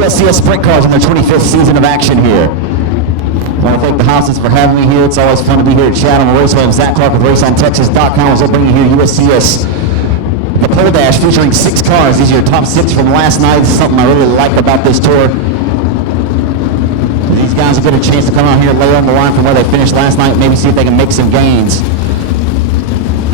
USCS Sprint Cars in their 25th season of action here. I want to thank the Houses for having me here. It's always fun to be here at Chatham Raceway. I'm Zach Clark with RaceOnTexas.com. As I bring you here USCS, the pole dash featuring 6 cars. These are your top 6 from last night. This is something I really like about this tour. These guys will get a chance to come out here and lay on the line from where they finished last night, maybe see if they can make some gains.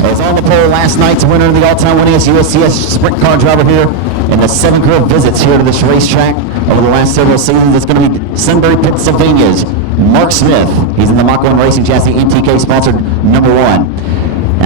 As on the pole last night's winner, the all-time winningest USCS sprint car driver here in the 7 career visits here to this racetrack over the last several seasons. It's going to be Sunbury, Pennsylvania's Mark Smith. He's in the Mach 1 Racing Chassis MTK sponsored number 1.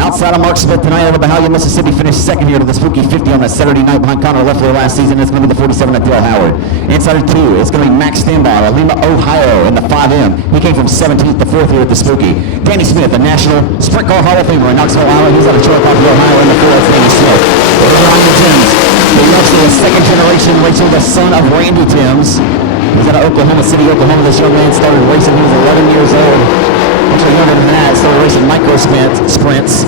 Outside of Mark Smith tonight, out of Bahia, Mississippi, finished second here to the Spooky 50 on that Saturday night behind Connor Leffler last season. It's going to be the 47 at Dale Howard. Inside of 2, it's going to be Max Stanbaugh of Lima, Ohio in the 5M. He came from 17th to 4th here at the Spooky. Danny Smith, a National Sprint Car Hall of Famer in Knoxville, Iowa. He's out of Chillicothe, Ohio in the 4th. That's Danny Smith. Ryan Timms, he's actually a second generation racer, the son of Randy Timms. He's out of Oklahoma City, Oklahoma. This young man started racing when he was 11 years old. Actually younger than that, started racing micro sprints.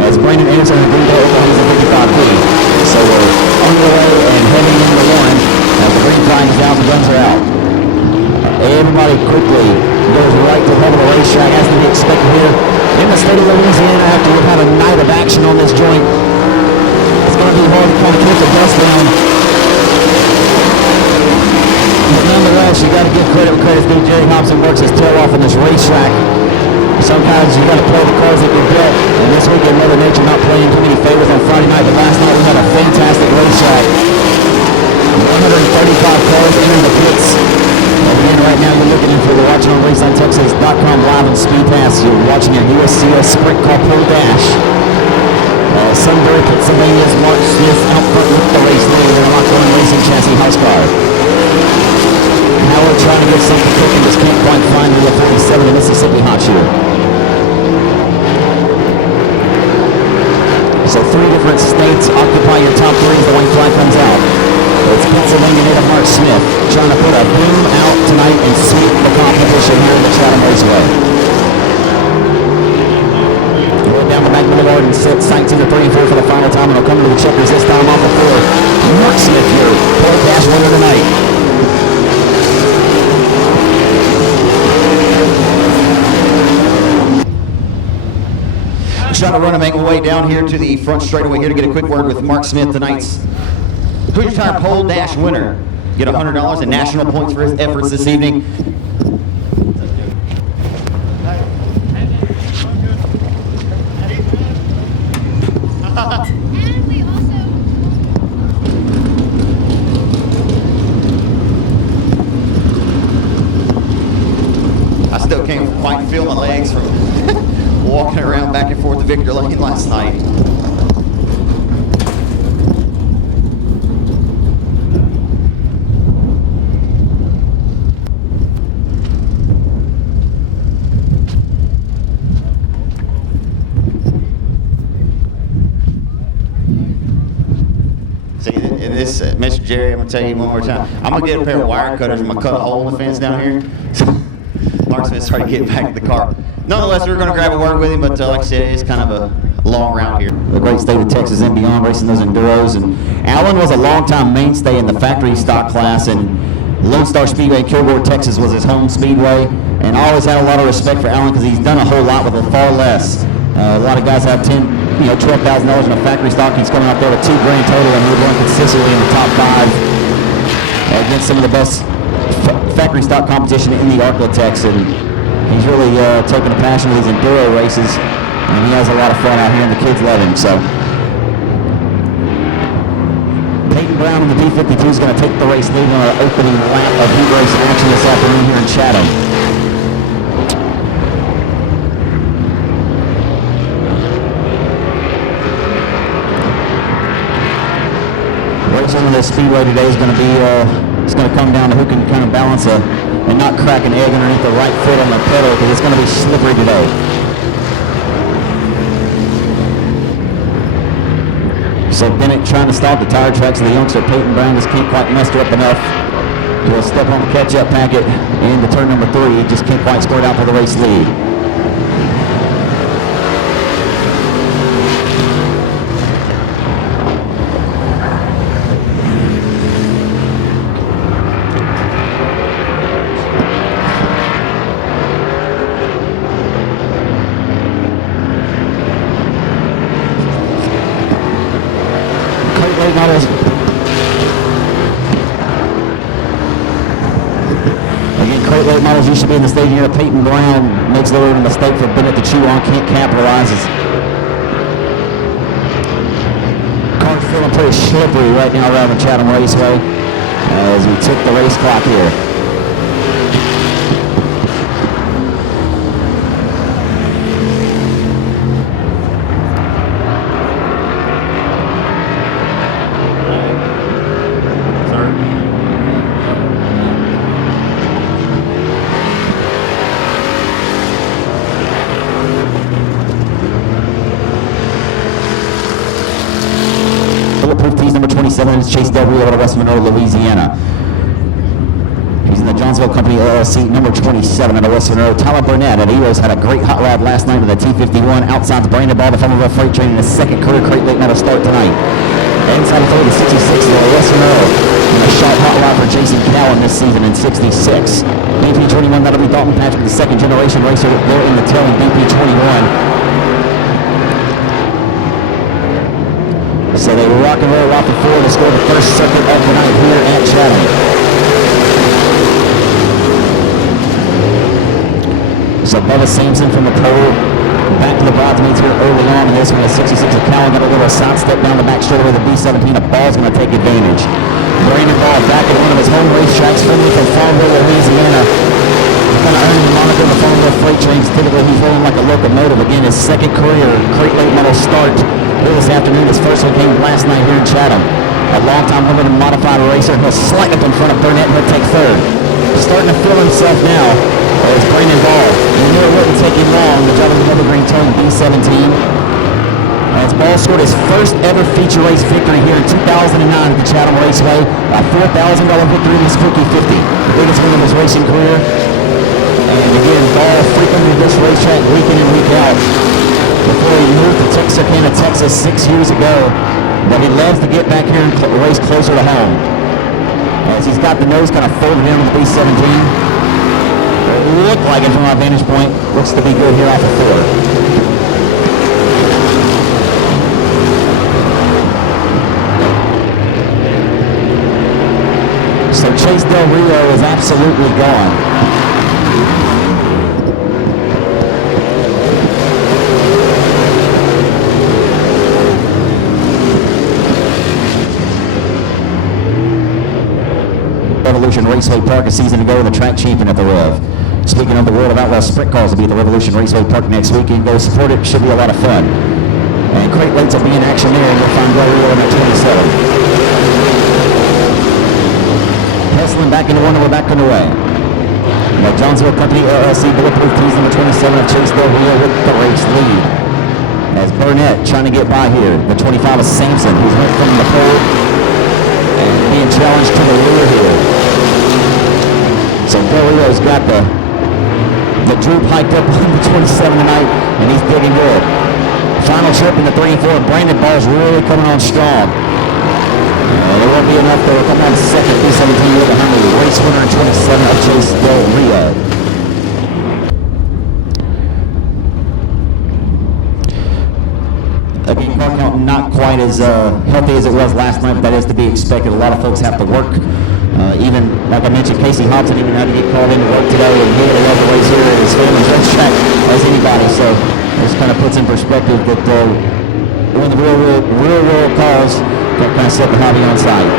As Brandon Anderson in Green Bay, Oklahoma is a 55P. So we're underway and heading into the 1 as the green flag is out, the guns are out. Everybody quickly goes right to the head of the racetrack as to be expected here in the state of Louisiana after we've had a night of action on this joint. It's going to be hard to kind of keep the dust down. But nonetheless, you got to give credit where credit's due. Jerry Hobson works his tail off on this racetrack. Sometimes you got to play the cards that you get, and this weekend Mother Nature not playing too many favors on Friday night, but last night we had a fantastic racetrack. 135 cars entering the pits. And again, right now you're looking in for the watching on RaceOnTexas.com live on Speed Pass. You're watching your USCS Sprint Car Pole Dash. Sunbury, Pennsylvania's Mark Smith out front with the race lead in a Mach 1 Racing Chassis house car. Howard trying to get something cooking, just can't quite find the 47 in Mississippi hot shoe. So 3 different states occupy your top 3 as the white flag comes out. It's Pennsylvania native Mark Smith trying to put a boom out tonight and sweep the competition here in the Chatham Raceway. Going down the back boulevard and set sights into 3 and 4 for the final time, and he'll come to the checkers this time off the 4. Mark Smith here, pole dash winner tonight. Trying to run and make my way down here to the front straightaway here to get a quick word with Mark Smith, tonight's Hoosier Tire Pole Dash winner. Get $100 in national points for his efforts this evening. I still can't quite feel my legs from walking around back and forth to Victor Lane last night. See, this, Mr. Jerry, I'm going to tell you one more time. I'm going to get a pair of wire cutters. I'm going to cut a hole in the fence down here. Mark Smith's trying to get back to the car. Nonetheless, we're going to grab a word with him, but like I said, it's kind of a long route here. The great state of Texas and beyond, racing those Enduros. And Alan was a longtime mainstay in the factory stock class, and Lone Star Speedway in Kilgore, Texas was his home speedway. And I always had a lot of respect for Alan because he's done a whole lot with far less. A lot of guys have $12,000 in a factory stock. He's coming out there with $2 grand total, and he'll run consistently in the top 5 against some of the best factory stock competition in the Arklatex. And he's really taken a passion to these enduro races, and he has a lot of fun out here, and the kids love him. So Peyton Brown in the D52 is going to take the race lead on our opening lap of heat race action this afternoon here in Chatham. Racing on this speedway today is going to be it's going to come down to who can kind of balance and not crack an egg underneath the right foot on the pedal, because it's going to be slippery today. So Bennett trying to stop the tire tracks of the youngster Peyton Brown just can't quite muster up enough. He'll step on the catch-up packet into turn number 3. He just can't quite score it out for the race lead. crate late models used to be in the staging area. Peyton Brown makes a little mistake for Bennett to chew on, can't capitalizes. Car's feeling pretty slippery right now around the Chatham Raceway as we tick the race clock here. Bulletproof Tees number 27 is Chase Del Rio out of West Monroe, Louisiana. He's in the Johnsville Company LLC number 27 out of West Monroe. Tyler Burnett at Eros had a great hot rod last night with a T51. Outside's Brandon Ball, the former of a freight train in his second career crate late model start tonight. Inside of the 66 out of West Monroe. And a sharp hot rod for Jason Cowan this season in 66. BP 21, that'll be Dalton Patrick, the second generation racer there in the tail in BP 21. So they rock and roll off the floor to score the first circuit of the night here at Chatham. So Bubba Sampson from the pole, back to the bridesmaids here early on in this one. The 66 of Cowan got a little side step down the back straightaway. The B17 of Ball's going to take advantage. Brandon Ball back at one of his home racetracks, friendly from Farmville, Louisiana. He's going to earn the moniker of the Farmville Freight Trains. Typically he's rolling like a locomotive. Again, his second career crate late model start this afternoon. His first one came last night here in Chatham. A long-time limited modified racer. He'll slide up in front of Burnett and he'll take third. Starting to feel himself now is Brandon Ball. You knew it wouldn't take him long to drive the Evergreen Towing B17. As Ball scored his first ever feature race victory here in 2009 at the Chatham Raceway. A $4,000 victory in his Quickie 50. The biggest win of his racing career. And again, Ball frequented this racetrack week in and week out before he moved to Texarkana, Texas 6 years ago. But he loves to get back here and race closer to home. As he's got the nose kind of folded in on the B17. It looked like it from our vantage point. Looks to be good here off of 4. So Chase Del Rio is absolutely gone. Revolution Raceway Park a season ago, the track champion at the Rev. Speaking of the World of Outlaw Sprint Cars, will be at the Revolution Raceway Park next week. You can go support it. Should be a lot of fun. And crate lates will be in action there, and you'll find Del Rio in at 27. Hustling back into one, and we're back underway. The Johnsville Company LLC Bulletproof Tees number 27 of Chase Del Rio with the race lead. As Burnett trying to get by here. The 25 of Sampson, who's went from the pole and being challenged to the rear here. So Del Rio's got the droop hiked up on the 27 tonight, and he's digging good. Final trip in the 3 and 4. Brandon Ball's really coming on strong. There won't be enough though. Come on second, B17 with 100. Race winner in 27 of Chase Del Rio. Again, car count not quite as healthy as it was last night, but that is to be expected. A lot of folks have to work. Even, like I mentioned, Casey Hobson even had to get called into work today, and he had a love the race here at his family's racetrack as anybody. So this kind of puts in perspective that when the real world calls, that kind of set the hobby on site.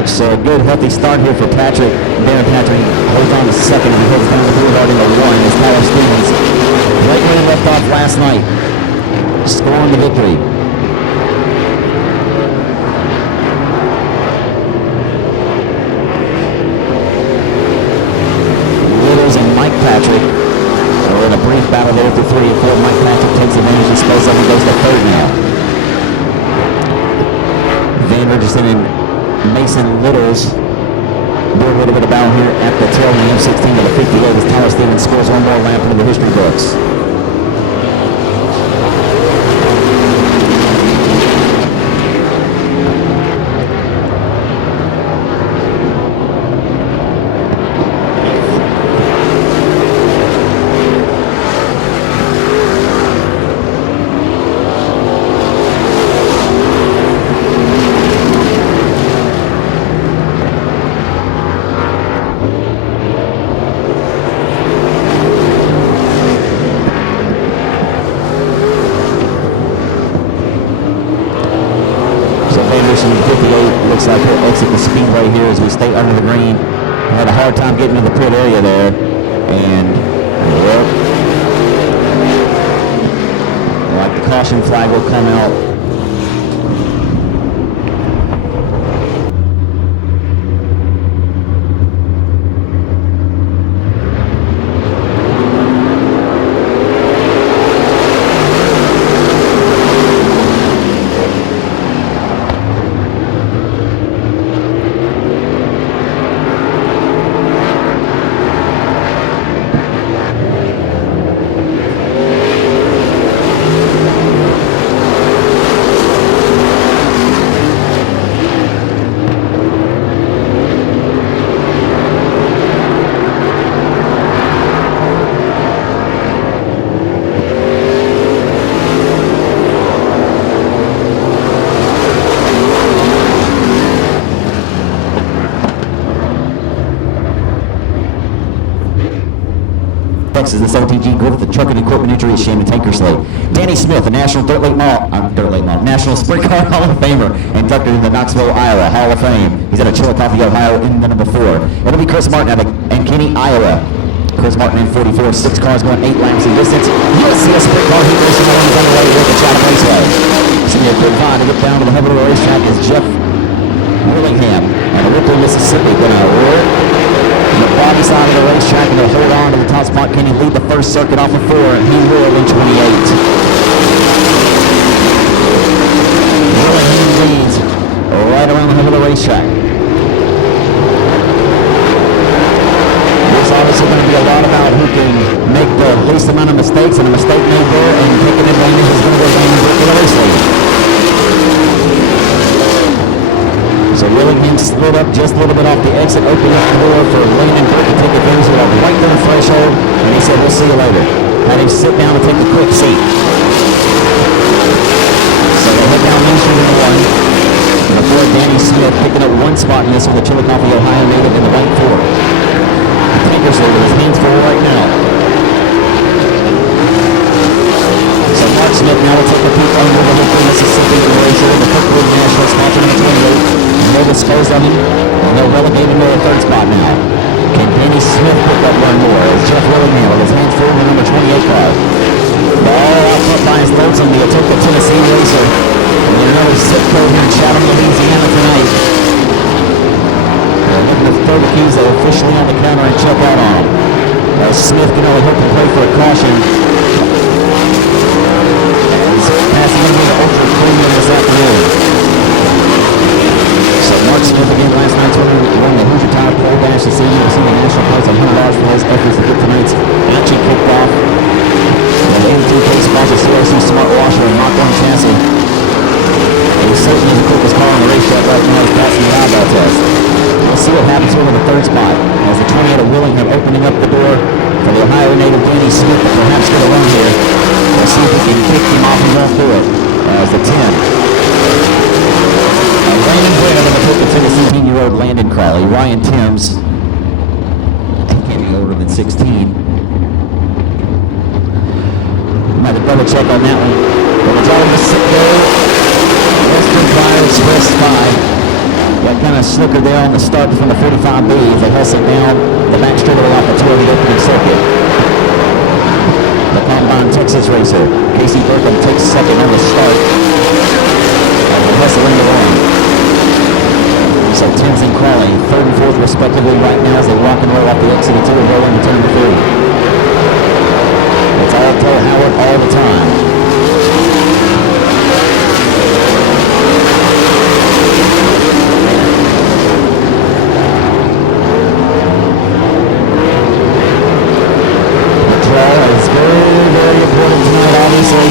It's a good, healthy start here for Patrick. Darren Patrick holds on to second and he heads down the boulevard into 1 as Tyler Stevens, right where he left off last night, scoring the victory. Littles and Mike Patrick are in a brief battle there through 3 and 4. Mike Patrick takes advantage of space up and goes to third now. Van Richardson and Mason Littles do a little bit of battle here at the tail of the M16 to the 58 as Tyler Stevens scores one more lap into the history books. gate. It looks like he'll exit the Speedway here as we stay under the green. He had a hard time getting to the pit area there. And, well, like the caution flag will come out. Texas, the 17G Griffith, the truck and equipment injury at Shannon Tankersley. Danny Smith, a National National Sprint Car Hall of Famer, inducted in the Knoxville, Iowa Hall of Fame. He's out of Chillicothe, Ohio, in the number 4. It'll be Chris Martin out of Ankeny, Iowa. Chris Martin in 44, 6 cars going 8 laps in distance. USCS Sprint Car Heat Racing on the underway here at the Chatham Raceway. Senior Big 5 to get down to the hub of the racetrack is Jeff Willingham out of Ripley, Mississippi. Gonna work the body side of the racetrack and he'll hold on to the top spot. Can he lead the first circuit off of 4? And he will in 28. Willingham leads right around the hub of the racetrack. There's obviously going to be a lot about who can make the least amount of mistakes, and a mistake made there and taking advantage is going to go Landon Burke for the race lead. So Willingham slid up just a little bit off the exit, opened up the door for Landon Burke to take advantage of it right there on the threshold, and he said, we'll see you later. Had him sit down and take a quick seat. So they'll head down Main Street in the 1. Before Danny Smith picking up 1 spot in this with the Chillicothe, Ohio native in the white 4. Tankersley with his hands full right now. So Mark Smith now will take a peek under the hood for Mississippi in the racer in the Kirkwood National sponsor number 28. They'll dispose of him, and they'll relegate him to the 3rd spot now. Can Danny Smith pick up 1 more as Jeff Willingham with his hands full in the number 28 car. Ball out front by his lonesome, the Atoka, Tennessee racer. And then another zip code here in Chatham, Louisiana tonight. Looking at the third keys, they're officially on the counter and check out on him. Smith can only hope to play for a caution. As passing into the ultra premium this afternoon. So Mark Smith again last night's winner won the Hoosier Tire Pole Dash this evening. Receiving a national prize of $100 for his efforts to get tonight's action kicked off. The M2K sponsor CRC Smart Washer and Mach 1 chassis. He's certainly the quickest car on the racetrack right now. He's passing the eyeball test. We'll see what happens here in the 3rd spot as the 28 of Willingham opening up the door for the Ohio native Danny Smith to perhaps get a run here. We'll see if he can kick him off and run through it as the 10. Landon Brennan going to put the Tennessee 17-year-old Landon Crowley. Ryan Timms can't be older than 16. Might have double check on that one. But it's all Mississippi. Western Fire Express 5. Got kind of slicker there on the start from the 45B as they hustle down the back straightaway off the 2 of the opening circuit. The Combine Texas racer, Casey Burkham, takes 2nd on the start as they hustle into the lane. So Timms and Crawley, 3rd and 4th respectively right now as they rock and roll off the exit of 2 and roll into turn number 3. It's all Paul Howard all the time. The draw is very, very important tonight, obviously.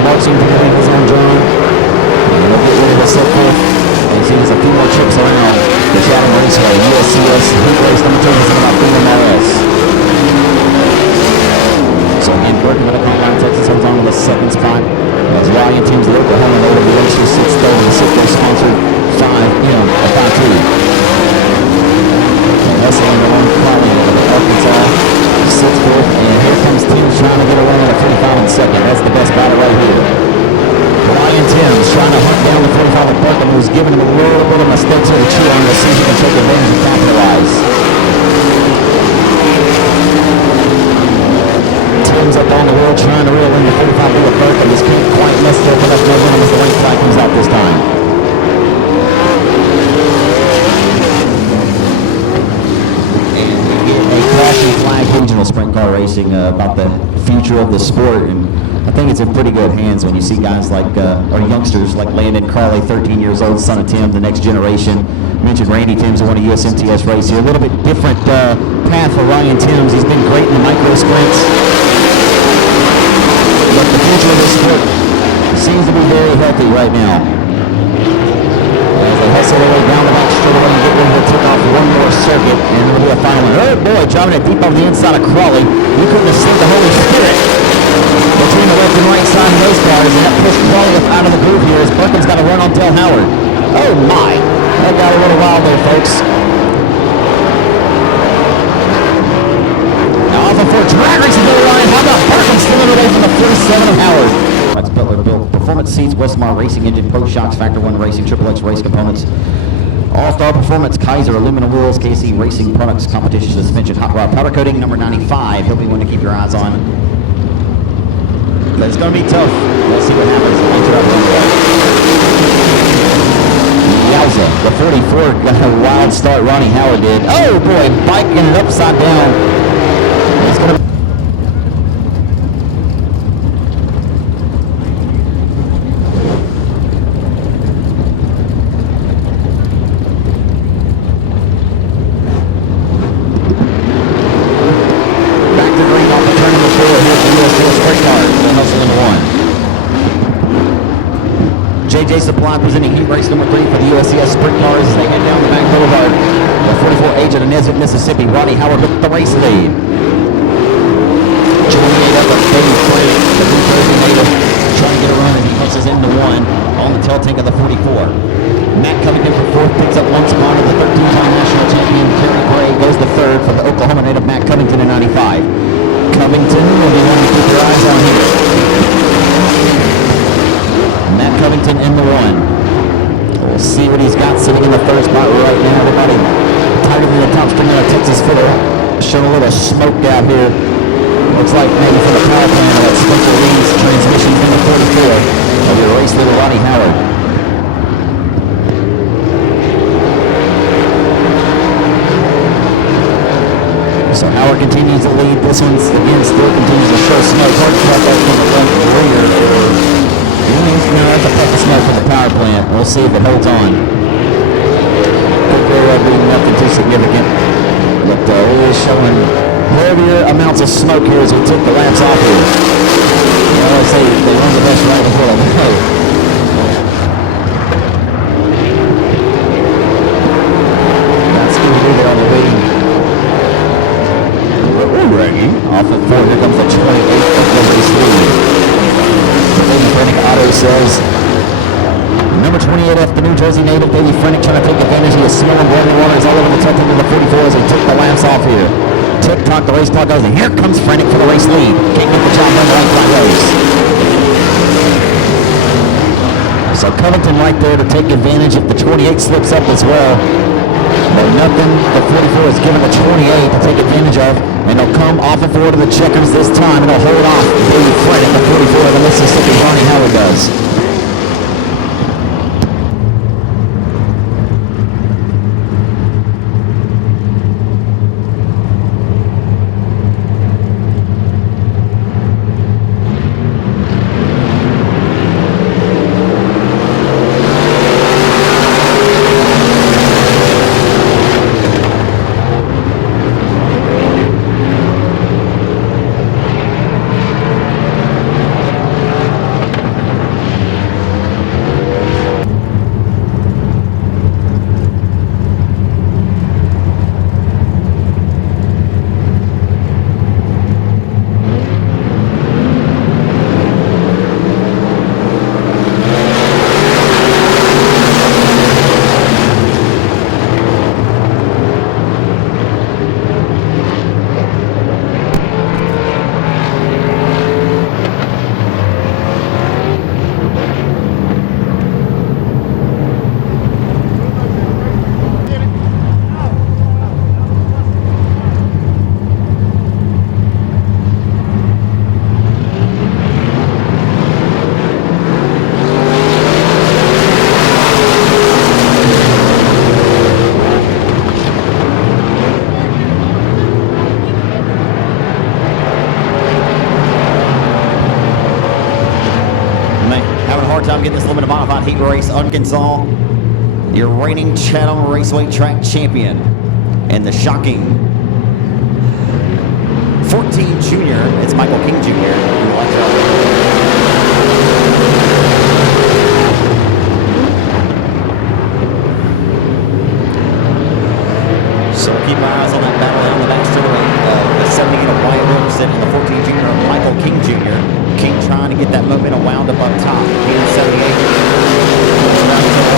Marching behind his own drum. And we'll get rid of the set forth. And see there's a few more trips around the Chatham Raceway. USCS Heat Race number 2 is about Freedom RS. So again, Burton with a Combine Texas holds on to the 2nd spot. As Ryan Timms, the Oklahoma native, the racer sits 3rd in the Cisco sponsored 5M or 5-2. And hustling along Crawley over the Arkansas. sits fourth, and here comes Timms trying to get a run at a 45 in second. That's the best battle right here. Ryan Timms trying to hunt down the 45 of Burkham, who's giving him a little bit of mistakes here to chew on to see if he can take advantage and capitalize. Timms up on the wheel trying to reel in the 45 of Burkham. Just can't quite necessarily put up no run as the lane flag comes out this time. Flag regional sprint car racing about the future of the sport, and I think it's in pretty good hands when you see guys like or youngsters like Landon Carley, 13 years old, son of Tim, the next generation. Mentioned Randy Timms who won a USMTS race here. A little bit different path for Ryan Timms. He's been great in the micro sprints, but the future of this sport seems to be very healthy right now. As they hustle their way down the back straightaway and get ready to take off one more circuit, and it'll be a final one. Oh boy, driving it deep over the inside of Crawley. You couldn't have seen the Holy Spirit between the left and right side of those cars, and that pushed Crawley up out of the groove here as Burkham's got to run on Del Howard. Oh my, that got a little wild there, folks. Now off of four, drag racing to the line. How about Burkham stealing away from the 47 of Howard? That's Butler built performance seats, Westmar Racing Engine, Pro Shocks, Factor 1 Racing, Triple X Race Components, All-Star Performance, Kaiser, Aluminum Wheels, KC Racing Products, Competition Suspension, Hot Rod Powder Coating, number 95. He'll be one to keep your eyes on. But it's going to be tough. Let's see what happens. Yowza, the 44 got a wild start, Ronnie Howard did. Oh boy, biking it upside down. It's going to Supply presenting heat race number 3 for the USCS Sprint Cars as they head down the back boulevard. The 44 agent of Nesbitt, Mississippi, Ronnie Howard with the race lead. 28 up of Baby Frank, the New Jersey native, trying to get a run as he pushes into one on the tail tank of the 44. Matt Covington for fourth, picks up one spot of the 13-time national champion Terry Gray, goes to third for the Oklahoma native Matt Covington in 95. Covington will be one to keep your eyes on here. Matt Covington in the one. We'll see what he's got sitting in the third spot right now. Everybody tighter than the top string of a Texas fiddle. Showing a little smoke out here. Looks like maybe from the power plant of that Spencer Lee's transmission from the 44 of your race leader Ronnie Howard. So Howard continues to lead. This one again still continues to show smoke. Hard to cut that from the left rear. That's a puff of smoke from the power plant. We'll see if it holds on. Could very well be nothing too significant. But it is showing heavier amounts of smoke here as we took the laps off here. I always say they run the best right before they go. That's going to be there on the waiting. Off at 4, here comes the 28th of the race lead. Frenick Auto says number 28F, the New Jersey native Davey Frenick trying to take advantage of the smell of boiling water. He's all over the top of the 44 as he took the laps off here. Tick-tock, the race clock goes, and here comes Frenick for the race lead. Can't get the job done the right flag race. So Covington right there to take advantage if the 28 slips up as well. But nothing the 44 is given the 28 to take advantage of. And he'll come off and forward to the checkers this time, and he'll hold off Davey Frenick, the 44 of the Mississippi, Ronnie Howard does. hard time getting this limited modified heat race. Arkansas, your reigning Chatham Raceway track champion, and the shocking 14 junior. It's Michael King Jr. who likes So keep our eyes on that battle down the back straightaway. The 78 of Wyatt Wilkerson and the 14 junior of Michael King Jr. King trying to get that momentum wound up top. King 78.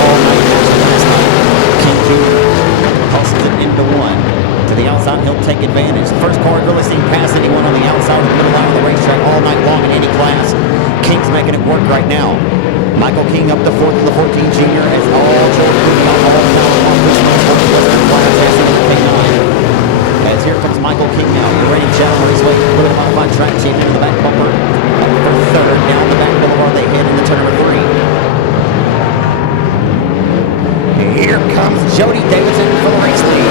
All night last night. King Jr. hustles it into one. To the outside, he'll take advantage. The first car really seen pass anyone on the outside of the middle line of the racetrack all night long in any class. King's making it work right now. Michael King up to fourth in the 14 junior as all children moving on all down on this Western class as here comes Michael King now. The reigning Chatham Raceway limited modified track champion in the back bumper. Up for third down the back boulevard they head into turn number 3. Here comes Jody Davidson for the race lead.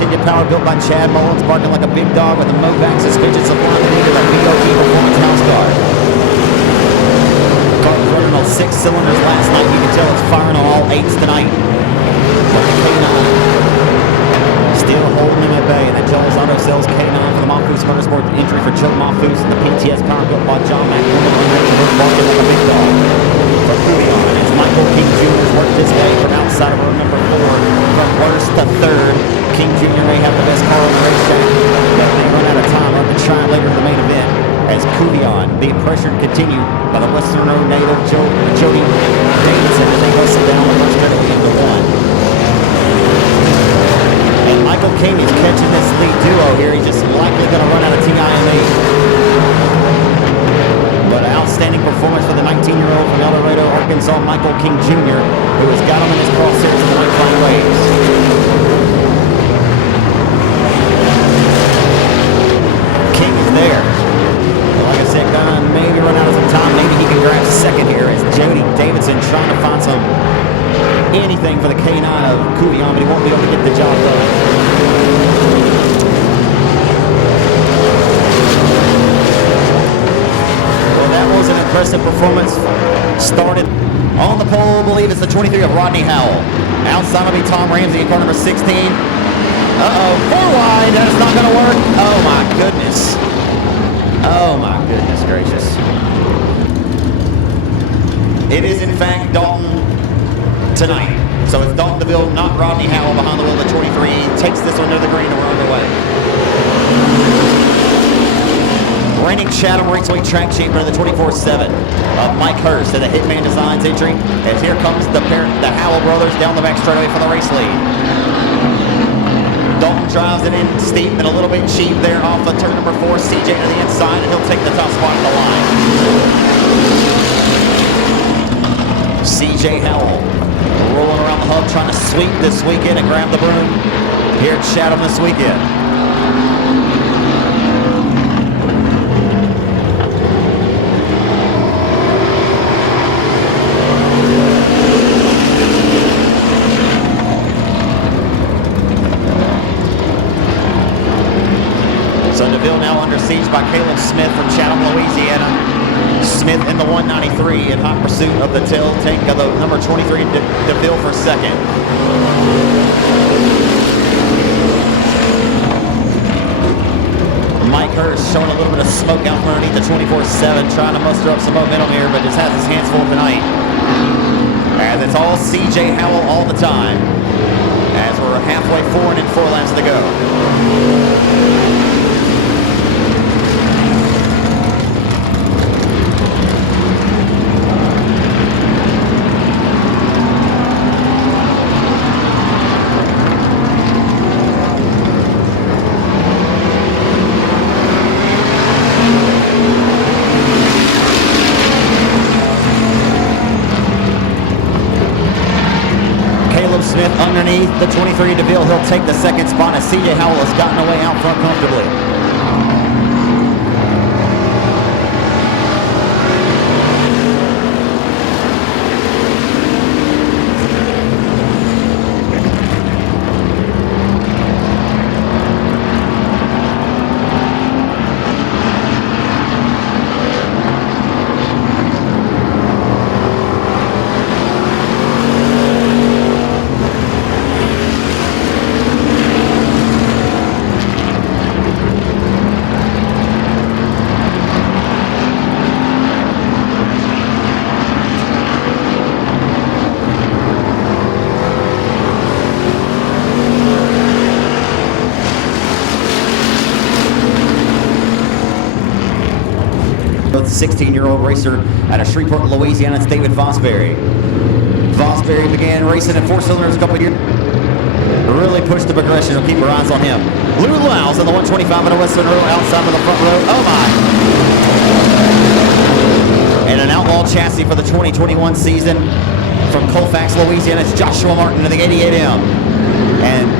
Engine power built by Chad Mullins, barking like a big dog with a Movac suspension supply the leader that VOT Performance House Car. Car was running on 6 cylinders last night. You can tell it's firing on all 8s tonight. But the K9 still holding him at bay. And that Jones Auto sells K9 for the Monfoose Motorsports entry for Joe Monfoose and the PTS power built by John McCormick. Barking like a big dog. For Kudion, as Michael King Jr. has worked his way from outside of row number 4 from worst to third. King Jr. may have the best car on the racetrack, but they run out of time on the try later in the main event as Kudion being pressured and continued by the Western Road native Jody Davidson as they hustle down the first straightaway into one. And Michael King is catching this lead duo here. He's just likely going to run out of TIME. But an outstanding performance for the 19-year-old from El Dorado, Arkansas, Michael King Jr., who has got him in his crosshairs in the night flying waves. King is there. But like I said, gonna maybe run out of some time. Maybe he can grab second here as Jody Davidson trying to find anything for the K9 of Kudion, but he won't be able to get the job done. Was an impressive performance. Started on the pole, I believe it's the 23 of Rodney Howell. Outside will be Tom Ramsey in car number 16. Uh-oh, 4 wide, that is not going to work. Oh my goodness. Oh my goodness gracious. It is in fact Dalton tonight. So it's Dalton DeVille, not Rodney Howell behind the wheel of the 23. He takes this one to the green and we're underway. Reigning Chatham Raceway track champion of the 24/7 of Mike Hurst and the Hitman Designs entry. As here comes the Howell brothers down the back straightaway for the race lead. Dalton drives it in steep and a little bit cheap there off of turn number 4. CJ to the inside and he'll take the top spot in the line. CJ Howell rolling around the hub trying to sweep this weekend and grab the broom here at Chatham this weekend. By Caleb Smith from Chatham, Louisiana. Smith in the 193 in hot pursuit of the tail tank of the number 23 DeVille for second. Mike Hurst showing a little bit of smoke out from underneath the 24/7, trying to muster up some momentum here, but just has his hands full tonight. As it's all CJ Howell all the time. As we're halfway forward and 4 laps to go. Underneath the 23 DeVille, he'll take the second spot as CJ Howell has gotten away out front comfortably. with 16-year-old racer out of Shreveport, Louisiana. It's David Fosbury. Fosbury began racing in 4 cylinders a couple of years. Really pushed the progression. We'll keep our eyes on him. Lou Lyles in the 125 in the western row, outside of the front row. Oh my! And an outlaw chassis for the 2021 season from Colfax, Louisiana. It's Joshua Martin in the 88M. And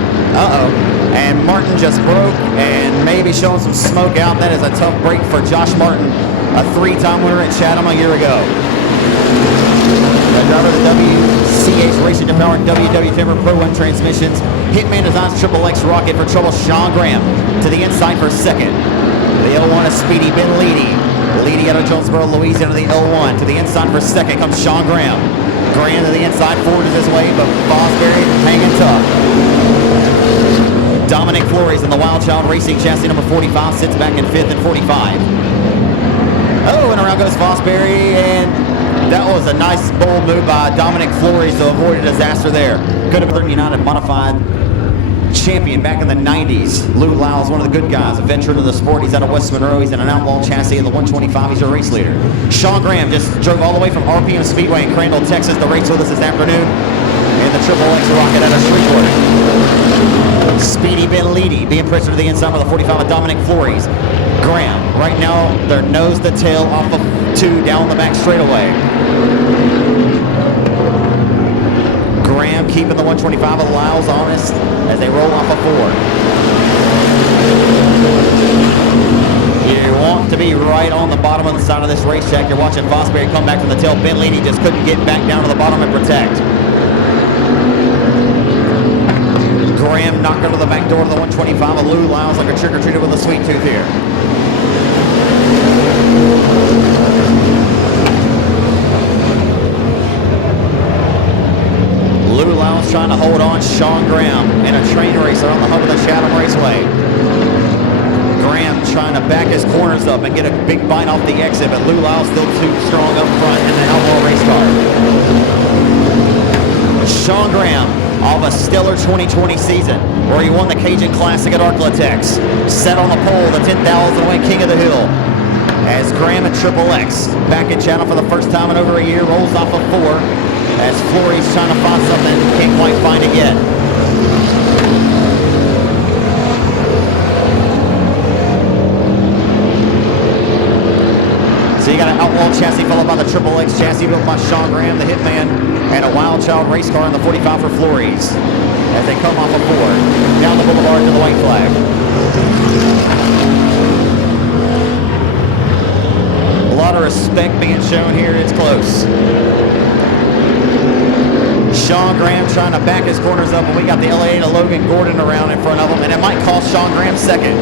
and Martin just broke and maybe showing some smoke out. That is a tough break for Josh Martin, a 3-time winner at Chatham a year ago. The driver of the WCH Racing Powered WW Timber Pro 1 transmissions. Hitman designs Triple X rocket for trouble. Sean Graham to the inside for second. The L1 is Speedy Ben Leedy. Leedy out of Jonesboro, Louisiana, the L1. To the inside for second comes Sean Graham. Graham to the inside, Ford is his way, but Fosbury hanging tough. Dominic Flores in the Wild Child Racing chassis number 45 sits back in 5th and 45. Oh, and around goes Fosbury, and that was a nice bold move by Dominic Flores to avoid a disaster there. Could have been United modified champion back in the 90s. Lou Lyles, one of the good guys, a veteran of the sport. He's out of West Monroe. He's in an outlaw chassis in the 125. He's a race leader. Sean Graham just drove all the way from RPM Speedway in Crandall, Texas to race with us this afternoon in the Triple X rocket out of Shreveport. Speedy Ben Leedy being pressured to the inside of the 45 with Dominic Flores. Graham, right now, they're nose to tail off of 2 down the back straightaway. Graham keeping the 125 with Lyles honest as they roll off of 4. You want to be right on the bottom of the side of this racetrack. You're watching Fosbury come back from the tail. Ben Leedy just couldn't get back down to the bottom and protect. Graham knocked under the back door of the 125 of Lou Lyles like a trick-or-treater with a sweet tooth here. Lou Lyles trying to hold on. Sean Graham in a train racer on the hub of the Chatham Raceway. Graham trying to back his corners up and get a big bite off the exit, but Lou Lyles still too strong up front in the outlaw race car. Sean Graham of a stellar 2020 season where he won the Cajun Classic at Arklatex. Set on the pole, the 10,000 win King of the Hill. As Graham at Triple X back in Chatham for the first time in over a year, rolls off of 4 as Flores trying to find something, can't quite find it yet. So you got an outlaw chassis followed by the Triple X chassis built by Sean Graham, the Hitman, and a Wild Child race car in the 45 for Flores as they come off of 4 down the boulevard to the white flag. A lot of respect being shown here. It's close. Sean Graham trying to back his corners up, and we got the LA to Logan Gordon around in front of him, and it might cost Sean Graham second.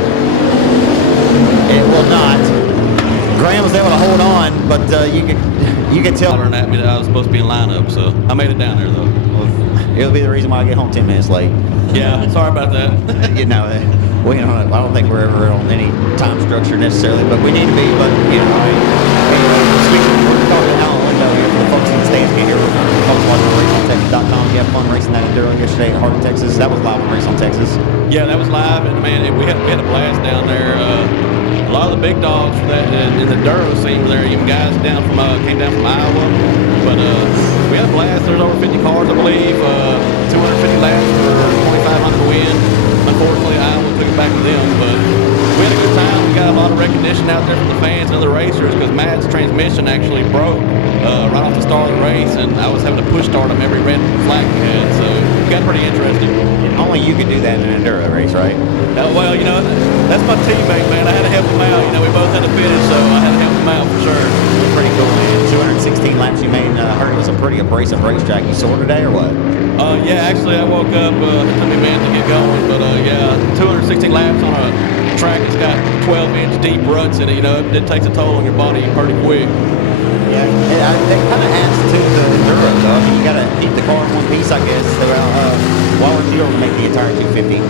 It will not. Graham was able to hold on, but you could tell. Hollering at me that I was supposed to be in lineup, so I made it down there though. Well, it'll be the reason why I get home 10 minutes late. Yeah, sorry about that. I don't think we're ever on any time structure necessarily, but we need to be. But we're talking to Alan Lindo here for the folks in the stands. Get here, folks watching RaceOnTexas.com. You have fun racing that enduro yesterday at Heart of Texas. That was live on Race on Texas. Yeah, that was live, and man, we had a blast down there. A lot of the big dogs for that in the Duro scene were there. Even guys came down from Iowa, but we had a blast. There was over 50 cars, I believe. 250 laps for 2,500 win. Unfortunately, Iowa took it back to them, but we had a good time. We got a lot of recognition out there from the fans and other racers because Matt's transmission actually broke right off the start of the race, and I was having to push start him every red flag we had, so it got pretty interesting. Only you could do that in an enduro race, right? Well, that's my teammate, man. I had to help him out. We both had to finish, so I had to help him out for sure. Pretty cool, man. 216 laps you made. I heard it was a pretty abrasive racetrack. You sore today or what? Yeah, actually, I woke up. It took me a minute to get going, but 216 laps on a track that's got 12-inch deep ruts in it. It takes a toll on your body pretty quick. Yeah, that kind of adds to the enduro, though. I mean, you got to keep the car in one piece, I guess. Why weren't you able to make the entire 250?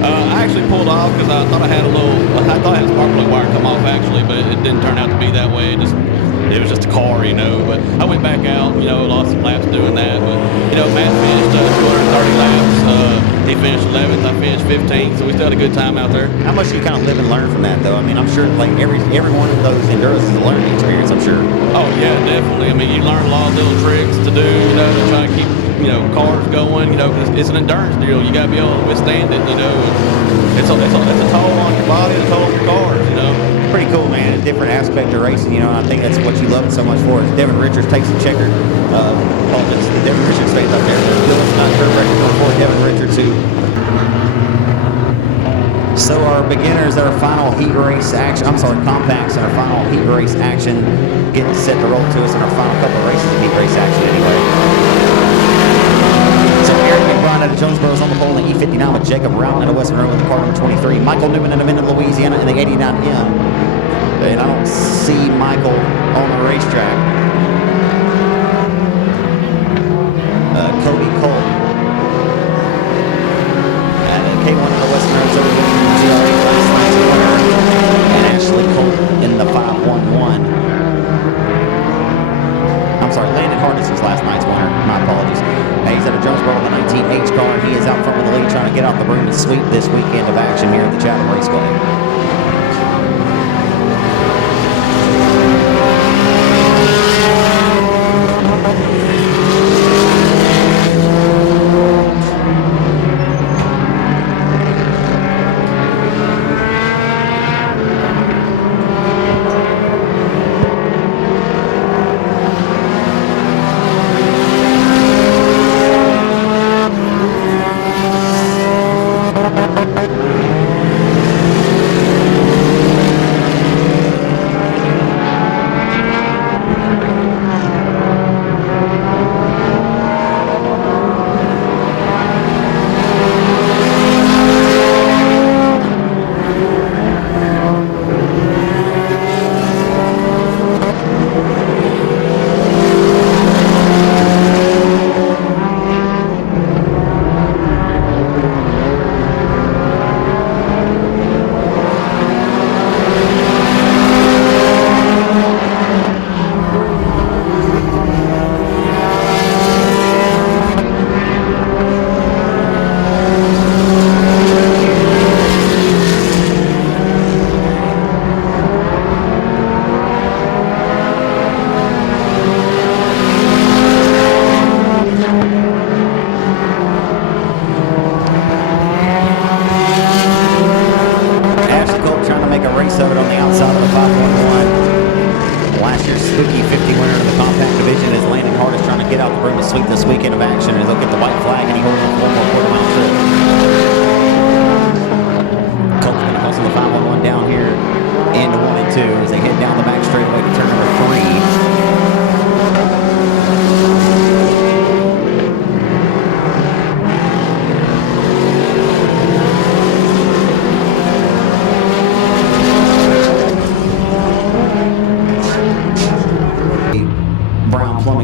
I actually pulled off because I thought I had a spark plug wire come off, actually, but it didn't turn out to be that way. It just it was just a car, you know. But I went back out, you know, lost some laps doing that. But, you know, Matt finished 230 laps. He finished 11th. I finished 15th. So we still had a good time out there. How much do you kind of live and learn from that, though? I mean, I'm sure like every one of those enduros is a learning experience, I'm sure. Oh, yeah, definitely. I mean, you learn a lot of little tricks to do, you know, to try to keep, you know, cars going, you know, because it's an endurance deal. You got to be able to withstand it, you know. It's a toll on your body, a toll on your cars, you know. Pretty cool, man. A different aspect of racing, you know, and I think that's what you love it so much for. Is Devin Richards takes the checkered. Devin Richards stays up there. Phillips not curb record for Devin Richards, who. So our beginners, our final heat race action, compacts, and our final heat race action getting set to roll to us in our final couple of races of heat race action anyway. So Eric McBride out of Jonesboro is on the pole in the E59 with Jacob Routon out of West Monroe in the car number 23. Michael Newman out of Minden, Louisiana in the 89M. And I don't see Michael on the racetrack. Cody Cole at K1 in the West Monroe GRA last night's winner, and Ashley Cole in the 511. I'm sorry, Landon Hardis was last night's winner. My apologies. He's out of Jonesboro in the 19H car, and he is out front with the lead, trying to get off the broom and sweep this weekend of action here at the Chatham Raceway.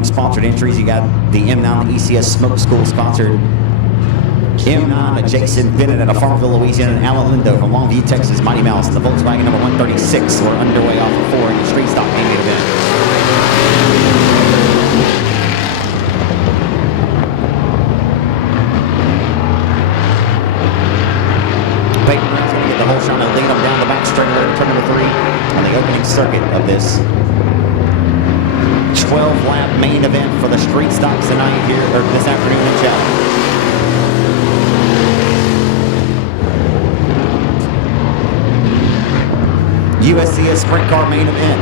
Sponsored entries. You got the M9, the ECS Smoke School sponsored. M9, a Jason Bennett out of Farmville, Louisiana, and Alan Lindo from Longview, Texas. Mighty Mouse, the Volkswagen number 136. We're underway off of 4 in the street stock main event. Peyton Brown's going to get the whole shot and lead him down the back straightaway to turn number 3 on the opening circuit of this 12-lap main event for the street stocks tonight here, or this afternoon in Chatham. USCS Sprint Car main event.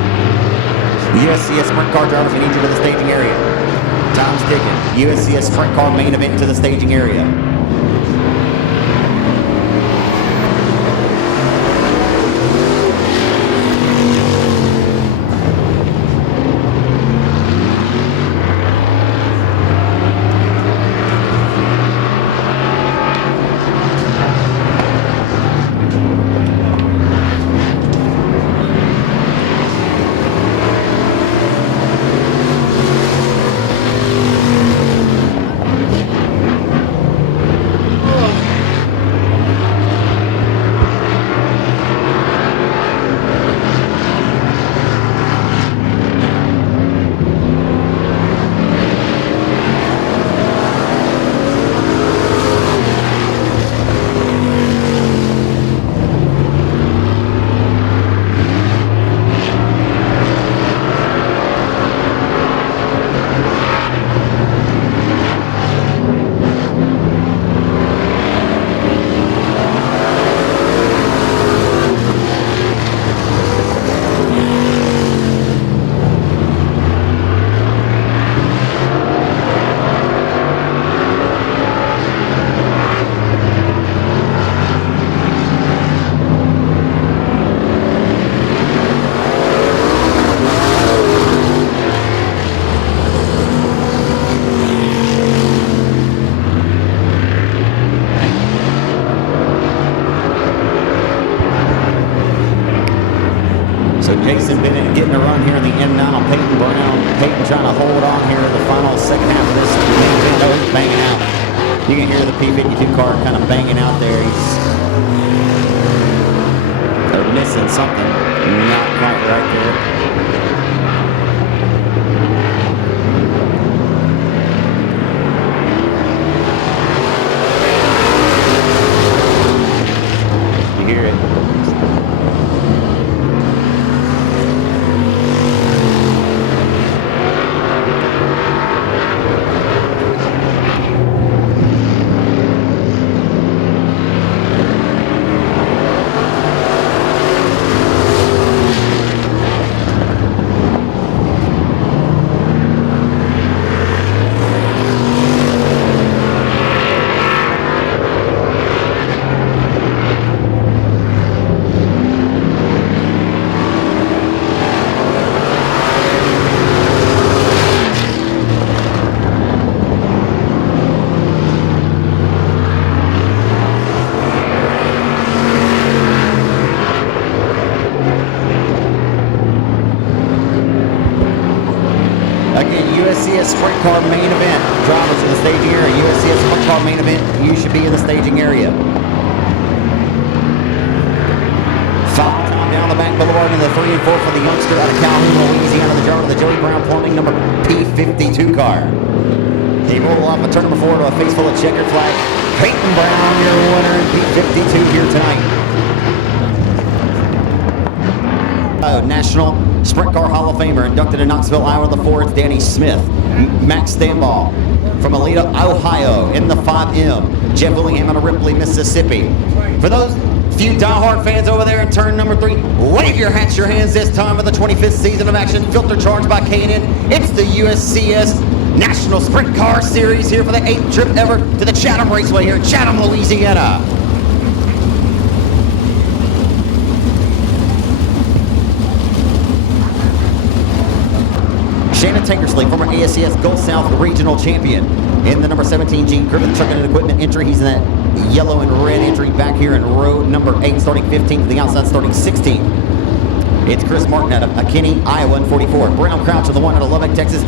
The USCS Sprint Car drivers, we need you to the staging area. Time's ticking. USCS Sprint Car main event to the staging area. in down on Peyton Brown. Peyton trying to hold on here in the final second half of this main event. Oh, he's banging out. You can hear the P52 car kind of banging out there. They're missing something. Not quite right there. You hear it. USCS Sprint Car main event. Drivers in the staging area. USCS Sprint Car main event. You should be in the staging area. Foul time down the back boulevard into the 3 and 4 for the youngster out of Calhoun, Louisiana. The driver of the Joey Brown Plumbing number P52 car. He rolled off a turn number 4 to a face full of checkered flag. Peyton Brown, your winner in P52 here tonight. National Sprint Car Hall of Famer, inducted in Knoxville, Iowa, the Fords, Danny Smith. Max Stanball from Alita, Ohio, in the 5M. Jeff Willingham out of Ripley, Mississippi. For those few diehard fans over there in turn number 3, wave your hats, your hands this time of the 25th season of action. Filter charged by K&N. It's the USCS National Sprint Car Series here for the 8th trip ever to the Chatham Raceway here in Chatham, Louisiana. Shannon Tankersley, former ASCS Gulf South Regional Champion in the number 17 G Griffith Trucking and Equipment entry. He's in that yellow and red entry back here in row number 8, starting 15th to the outside, starting 16th. It's Chris Martin out of McKinney, Iowa, in 44. Brown Crouch of the one out of Lubbock, Texas.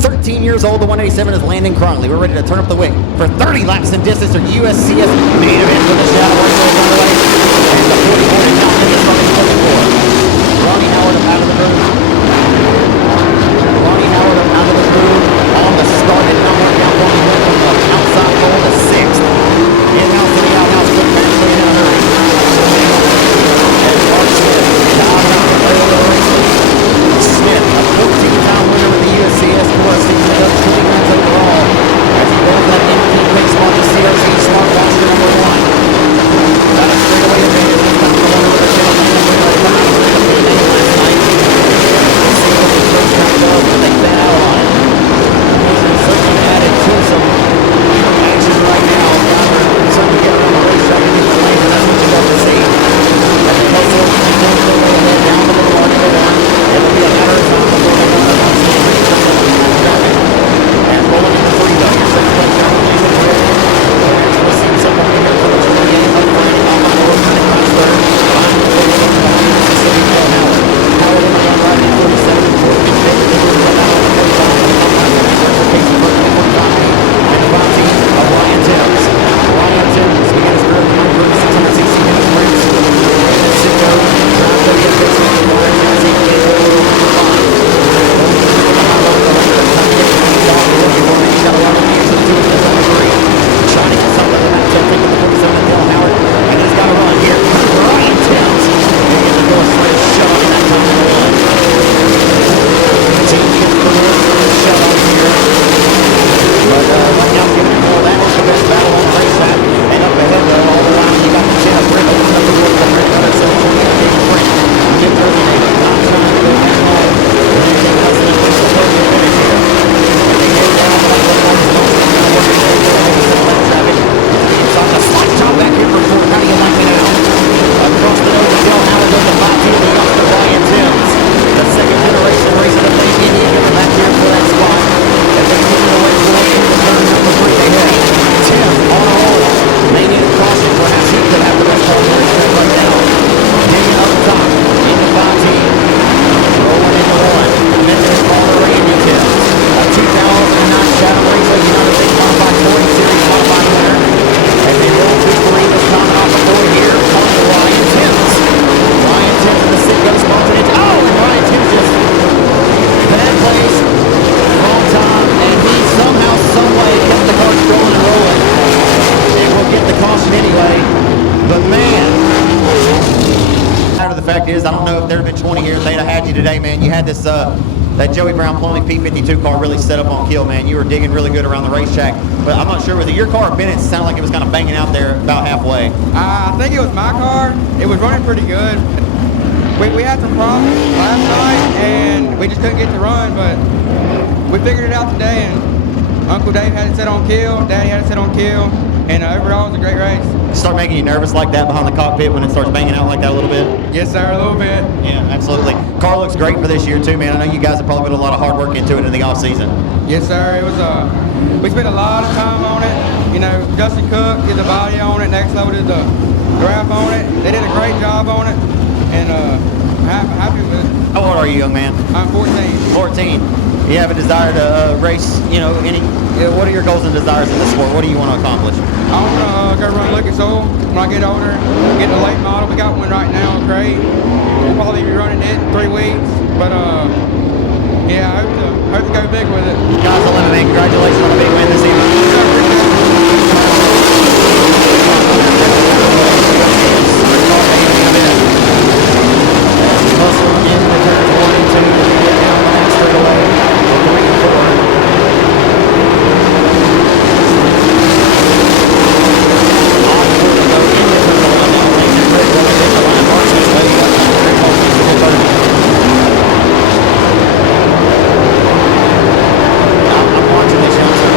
13 years old, the 187 is Landon Cronley. We're ready to turn up the wick for 30 laps in distance or USCS main event for the Shadow Raceway on the way. And the 44 is now in the starting 44. Ronnie Howard out of the room. Ronnie Howard out of the room on the started number. Now Ronnie went from the outside pole to 6th. In-house to the outhouse, but eventually in a hurry. And Mark Smith, out of the race. Smith, a 14-time winner with the USCS course, he's made up 20 runs overall as he rolls that empty pace spot to CRC Smart Watcher number 1. Got a straightaway advantage. He's got the winner with a chance to win by 5 last night. that Joey Brown Plumbing P52 car really set up on kill, man. You were digging really good around the racetrack, but I'm not sure whether your car or Bennett's sounded like it was kind of banging out there about halfway. I think it was my car. It was running pretty good. We had some problems last night, and we just couldn't get to run, but we figured it out today, and Uncle Dave had it set on kill, Daddy had it set on kill, and overall it was a great race. Start making you nervous like that behind the cockpit when it starts banging out like that a little bit? Yes, sir, a little bit. Yeah, absolutely. Car looks great for this year too, man. I know you guys have probably put a lot of hard work into it in the off season. Yes, sir. It was we spent a lot of time on it. You know, Justin Cook did the body on it. Next level did the graph on it. They did a great job on it, and happy with it. How old are you, young man? I'm 14. 14. You have a desire to race, what are your goals and desires in this sport? What do you want to accomplish? I want to go run Lucas Oil when I get older, get a late model. We got one right now, a crate. We'll probably be running it in 3 weeks, but yeah, I hope to go big with it. Guys, man, congratulations on the big win this evening. Hustle again, they turn 22, get down the last straightaway, 3 and 4. I'm watching this youngster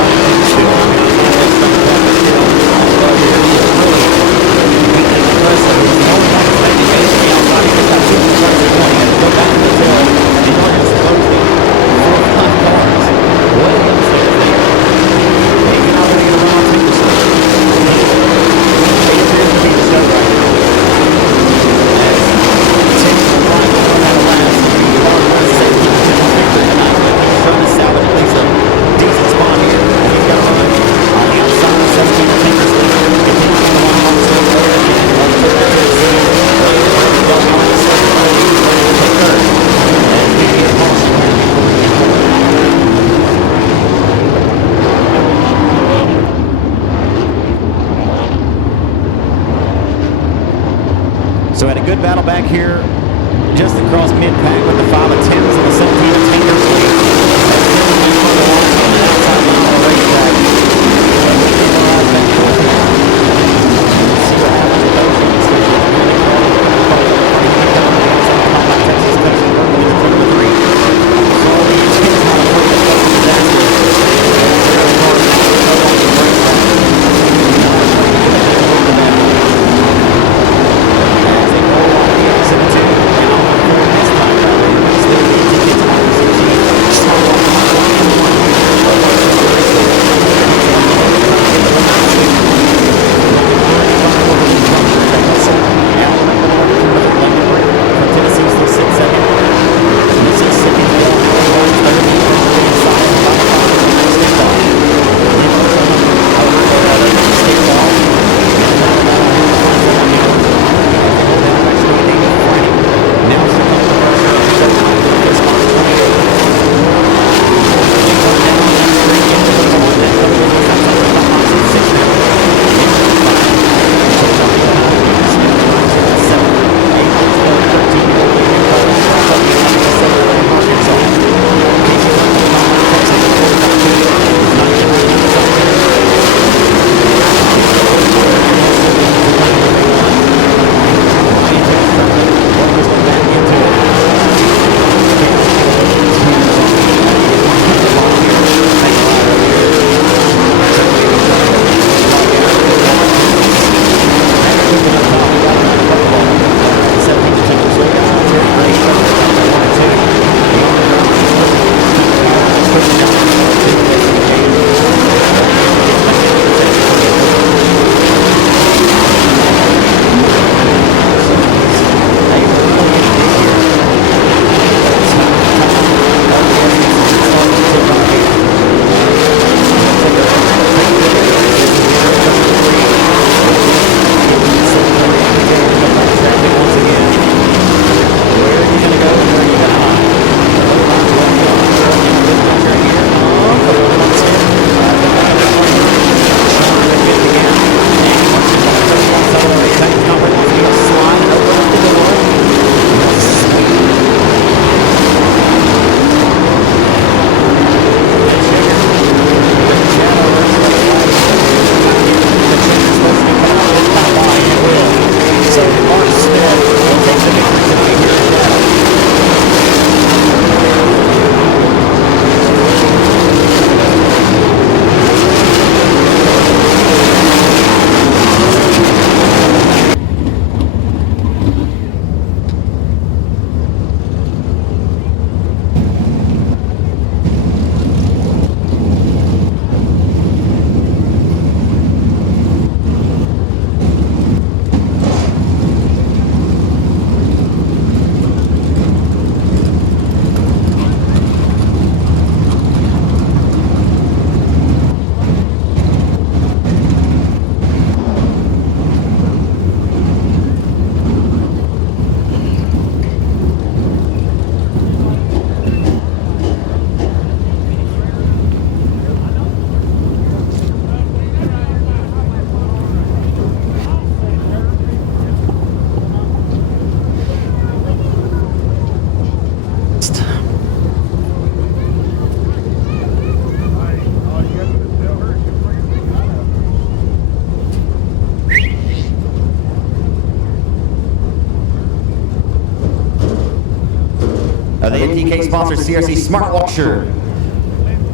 GK sponsor CRC Smart Washer.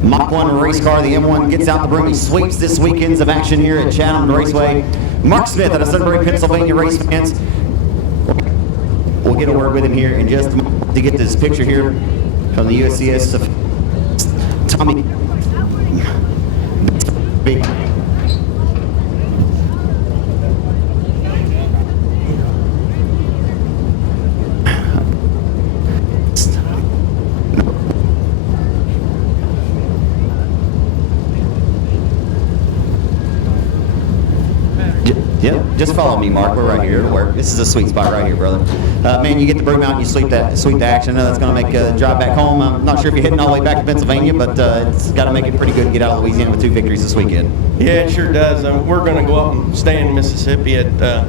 Mach 1 race car, the M1 gets out the broom. He sweeps this weekend's of action here at Chatham Raceway. Mark Smith out of Sunbury, Pennsylvania race fans. We'll get a word with him here in just a moment to get this picture here from the USCS of Tommy. Big. Yep, just follow me, Mark. We're right here. This is a sweet spot right here, brother. Man, you get the broom out and you sweep the action. I know that's going to make a drive back home. I'm not sure if you're heading all the way back to Pennsylvania, but it's got to make it pretty good to get out of Louisiana with 2 victories this weekend. Yeah, it sure does. We're going to go up and stay in Mississippi at the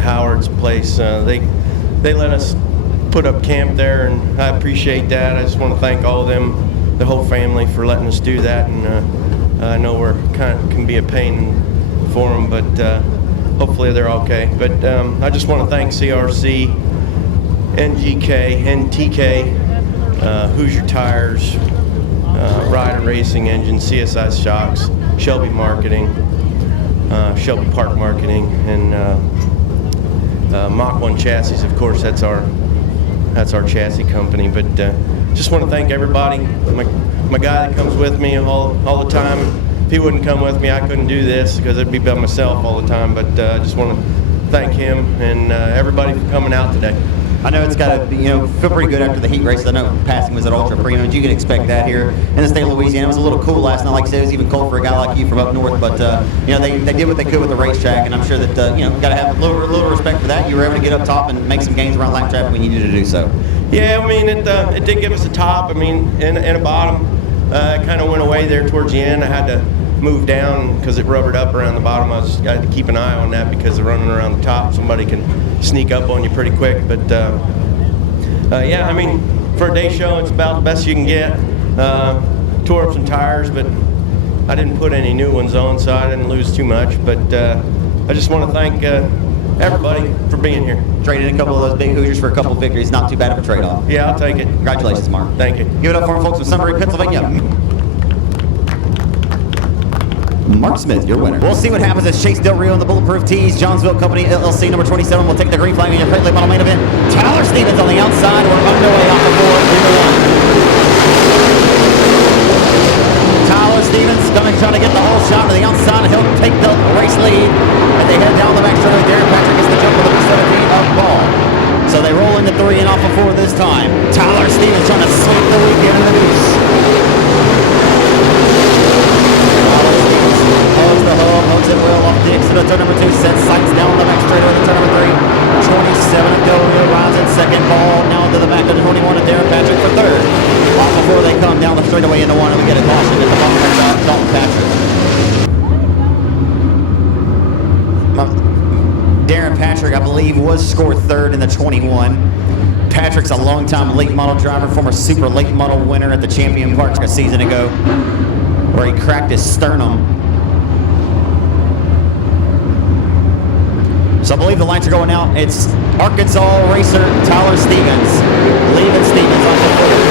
Howard's place. They let us put up camp there, and I appreciate that. I just want to thank all of them, the whole family, for letting us do that. And I know we're can be a pain for them, but hopefully they're okay. But I just want to thank CRC, NGK, NTK, Hoosier Tires, Ryder Racing Engine, CSI Shocks, Shelby Marketing, Shelby Park Marketing, and Mach 1 Chassis. Of course, that's our chassis company. But just want to thank everybody. My guy that comes with me all the time. If he wouldn't come with me, I couldn't do this because it'd be by myself all the time. But I just want to thank him and everybody for coming out today. I know it's got to be, feel pretty good after the heat race. I know passing was at Ultra Premium. You can expect that here in the state of Louisiana. It was a little cool last night. Like I said, it was even cold for a guy like you from up north. But they did what they could with the racetrack, and I'm sure that got to have a little respect for that. You were able to get up top and make some gains around lap traffic when you needed to do so. Yeah, I mean it did give us a top. I mean, and a bottom. It kind of went away there towards the end. I had to move down because it rubbered up around the bottom. I had to keep an eye on that because they're running around the top. Somebody can sneak up on you pretty quick. But yeah, I mean, for a day show, it's about the best you can get. Tore up some tires, but I didn't put any new ones on, so I didn't lose too much. But I just want to thank everybody for being here. Traded in a couple of those big Hoosiers for a couple of victories. Not too bad of a trade-off. Yeah, I'll take it. Congratulations, Mark. Thank you. Give it up for folks from Sunbury, Pennsylvania. Mark Smith, your winner. We'll see what happens as Chase Del Rio and the Bulletproof Tees, Johnsville Company, LLC, number 27, will take the green flag in your pit late model main event. Tyler Stevens on the outside. We're underway off the board, 3-1. Tyler Stevens going to try to get the whole shot to the outside, and he'll take the race lead. And they head down the back straight. Darren Patrick gets the jump with the 17 of ball. So they roll into 3 and off of 4 this time. Tyler Stevens trying to sweep the weekend in the deuce. Holds the hole, holds it well off the exit of turn number 2, sets sights down the back straight away to turn number 3. 27 to go, Rio rides in second, ball now to the back of the 21 and Darren Patrick for third. Off before they come down the straightaway into 1 and we get a caution at the bottom of Dalton Patrick. Darren Patrick, I believe, was scored third in the 21. Patrick's a longtime late model driver, former super late model winner at the Champion Park a season ago, where he cracked his sternum. So I believe the lights are going out. It's Arkansas racer Tyler Stevens leaving Stevens on the field.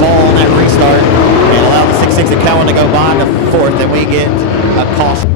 Ball on that restart and allow the 6-6 at Cowan to go by to 4th, and we get a caution.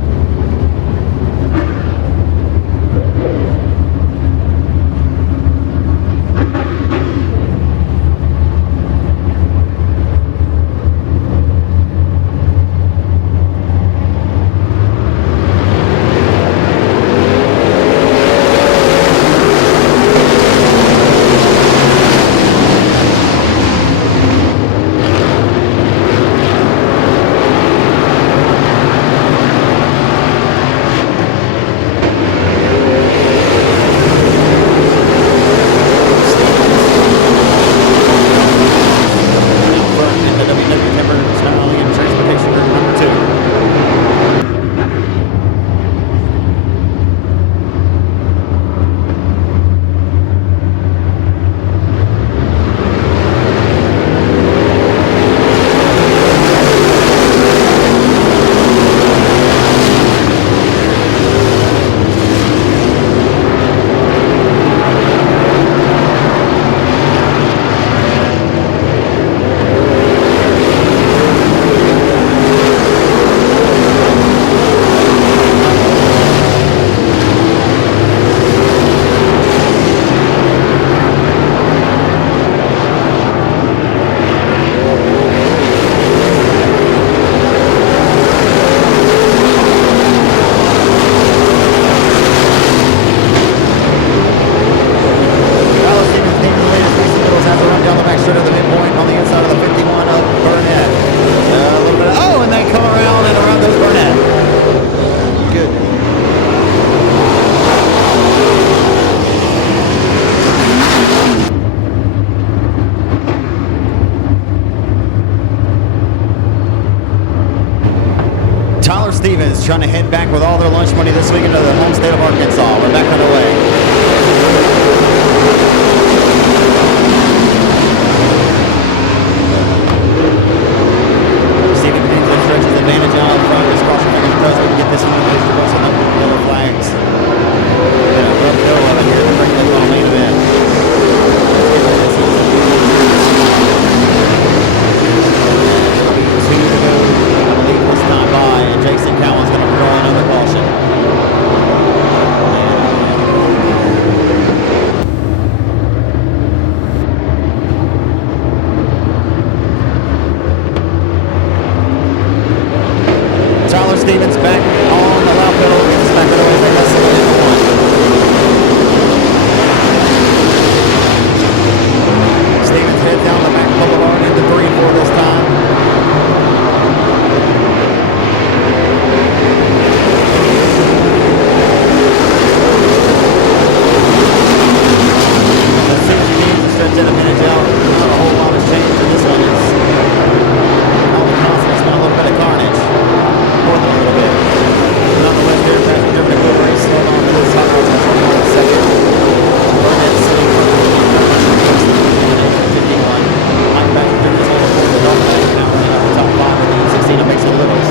Stevens trying to head back with all their lunch money this week into the home state of Arkansas. We're back underway. Stephen Kingsler stretches advantage out in front. Just cross your fingers and toes. We can get this one. There's the rest of the other flags. Yeah, rough go of it here to bring this on main event. Two to go. I believe this time by, and Jason Cowan's going to throw another caution. Tyler Stevens back on the loud pedal, gets back to the way they wrestle it into one. Stevens head down the back boulevard into 3 and 4 this time. Let's see what he needs to stretch that advantage out. Not a whole lot has changed in this one. It's all the confidence, been a little bit of carnage. More than a little bit. Nonetheless, here, Patrick driven a good race. Hold on to this hot rod for a second. Burnett sitting for 51. Mike Patrick driven his whole for the Dolphins. Now in the top 5 of the 16 of Mixed Littles.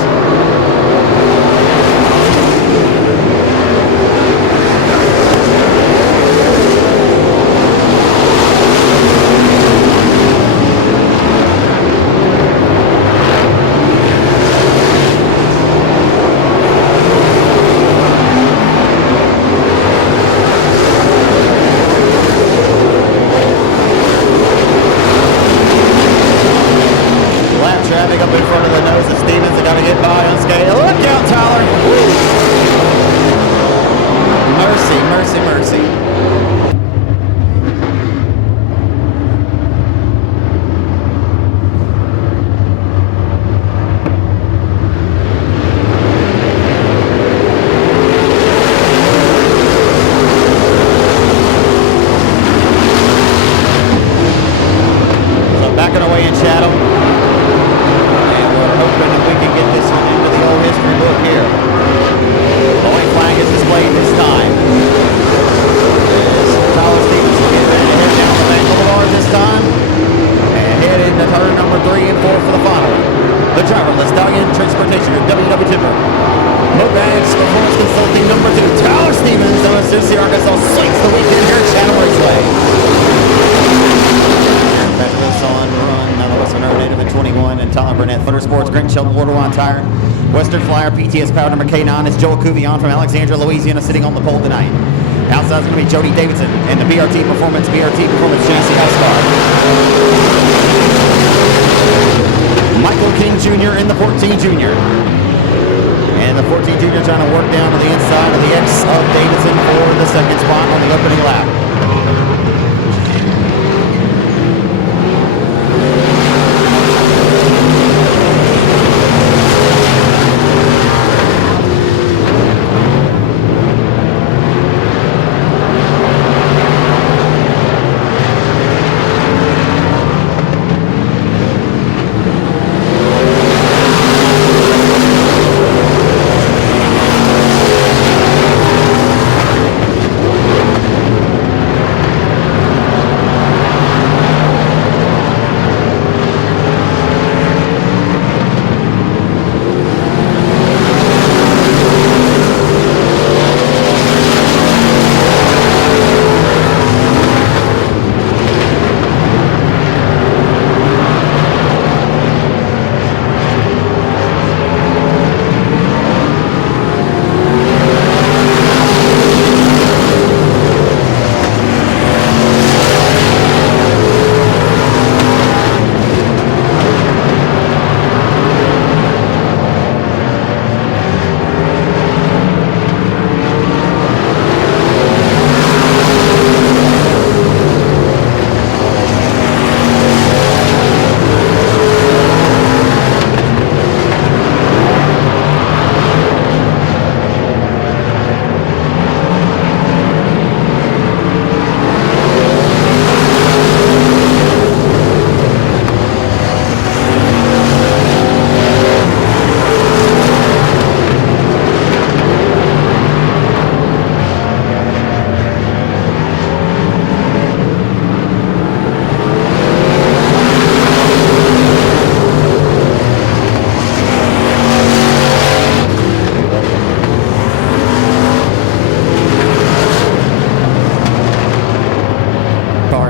Traffic up in front of the nose of Stevens. They got to get by unscathed. Look out, Tyler! Mercy, mercy, mercy. So backing away in Chatham. Hoping that we can get this one into the old history book here. The white flag is displayed this time. As Tyler Stevens will get ready to head down the main boulevard this time. And head into turn number 3 and 4 for the final. The driverless Stallion Transportation Group, WW Timber. Mobags Performance Consulting number 2. Tyler Stevens, OSUC Arkansas sweeps the weekend here at Chatham Raceway. Specialist on run, another Western Air native in 21, and Tyler Burnett, Motorsports, Grant Sheldon, Waterline Tire, Western Flyer, PTS Power number K9 is Joel Cuvion from Alexandria, Louisiana, sitting on the pole tonight. Outside is going to be Jody Davidson and the BRT Performance chassis Huscar. Michael King Jr. in the 14 Jr. And the 14 Jr. trying to work down to the inside of the X of Davidson for the second spot on the opening lap.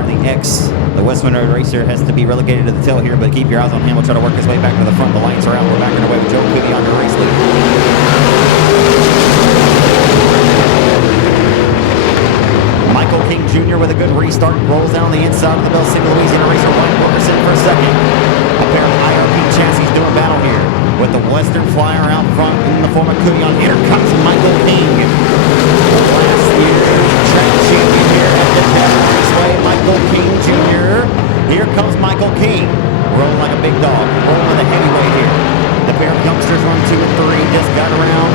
Boulevard. The West Monroe racer has to be relegated to the tail here, but keep your eyes on him. We'll try to work his way back to the front. The lights are out. We're back underway with Joe Cooney on your race lead. Michael King Jr. with a good restart. Rolls down the inside of the Bell Single Louisiana racer. Ryan Wilkerson for a second. A pair of IRP chassis doing battle here with the Western Flyer out front in the form of Cooney on. Here comes Michael King. Last year's track champion here at the Chatham Raceway, Michael King Jr. Here comes Michael King. Rolling like a big dog. Rolling with a heavyweight here. The pair of youngsters run 2 and 3. Just got around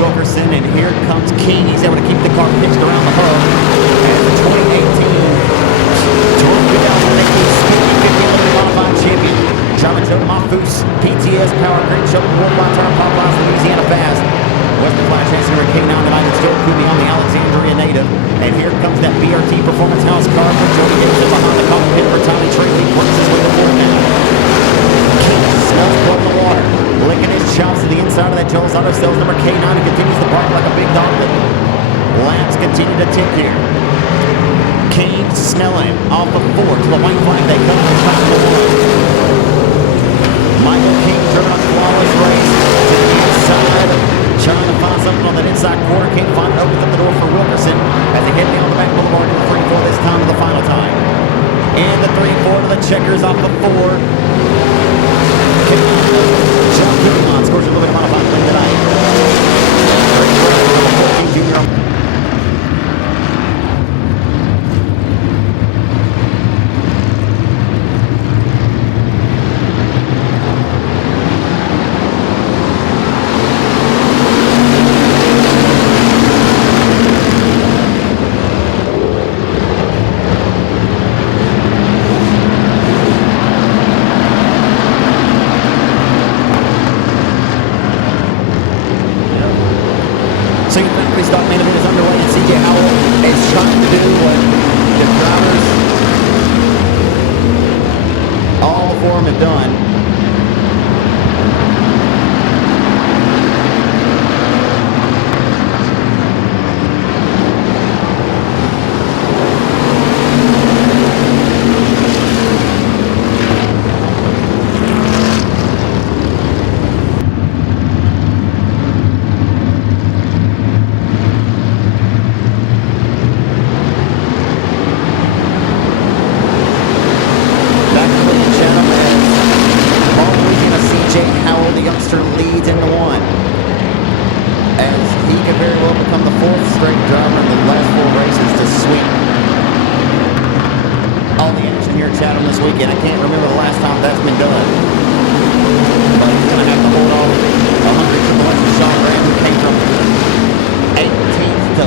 Wilkerson, and here comes King. He's able to keep the car pitched around the hub. And the 2018 Tour 2018 Speedy 50 Limited Modified Champion, John Joe Mafus, PTS Power Green Show, Worldwide Tire Popeye's Louisiana Fast. Western Flash Chasing Rick K9 tonight. It's Joe Cooney on the Alexandria native. And here comes that BRT Performance House car for Joey Gibson behind the cockpit for Tommy Tree. Works his way to fourth now. King smells blood in the water. Licking his chops to the inside of that Joel's Auto Sales number K9 and continues to bark like a big dog. Laps continue to tick here. King smelling off of 4 to the white flag. They come to the top of the one. Michael King driven a flawless race to the inside, trying to find something on that inside corner. Can't find it. Opens up the door for Wilkerson as they head down the back boulevard in the 3-4 this time to the final time. And the 3-4 to the checkers off of 4. John Cooney scores a little bit of modified win tonight. Junior. Chatham this weekend. I can't remember the last time that's been done. But he's going to have to hold off 100 Triple X with Sean Graham, who came from 18th to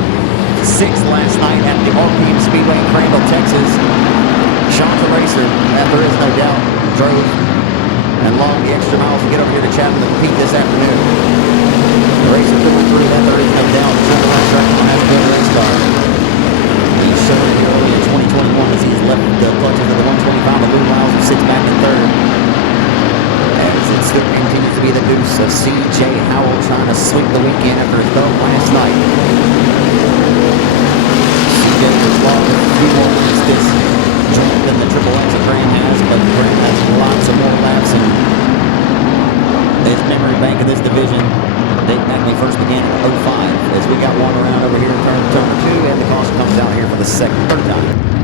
6th last night at the RPM Speedway in Crandall, Texas. Sean's a racer, that there is no doubt. Drove and logged the extra miles to get over here to Chatham to compete this afternoon. The racer going through that, there is no doubt. Triple X track has a good race car. He's shown it here early in 2021 as he's left the clutches of the 125 of Lou Miles, who sits back in third. As it still continues to be the deuce of C.J. Howell trying to sweep the weekend after his dog last night. C.J. has logged a few more weeks this joint than the Triple X that Graham has, but Graham has lots of more laps in his memory bank of this division. Dating back when we first began in 05, as we got one around over here in turn 2, and the caution comes out here for the third time.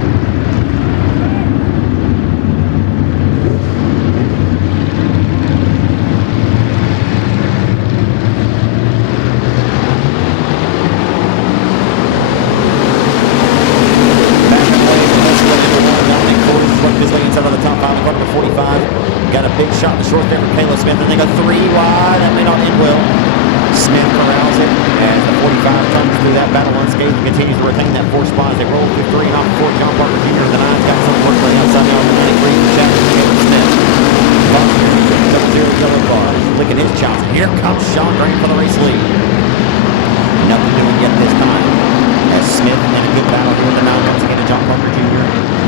Got a big shot in the short there for Caleb Smith, and they go 3 wide. That may not end well. Smith corrals it as the 45 comes through that battle unscathed and continues to retain that 4 spot as they roll through 3 and off 4. John Parker Jr. The 9's got some work for the outside now on the 93 for Chatham and Caleb Smith. Foster 0 yellow bar, licking his chops. And here comes Sean Graham for the race lead. Nothing doing yet this time. As Smith in a good battle here with the 9 once again to John Parker Jr.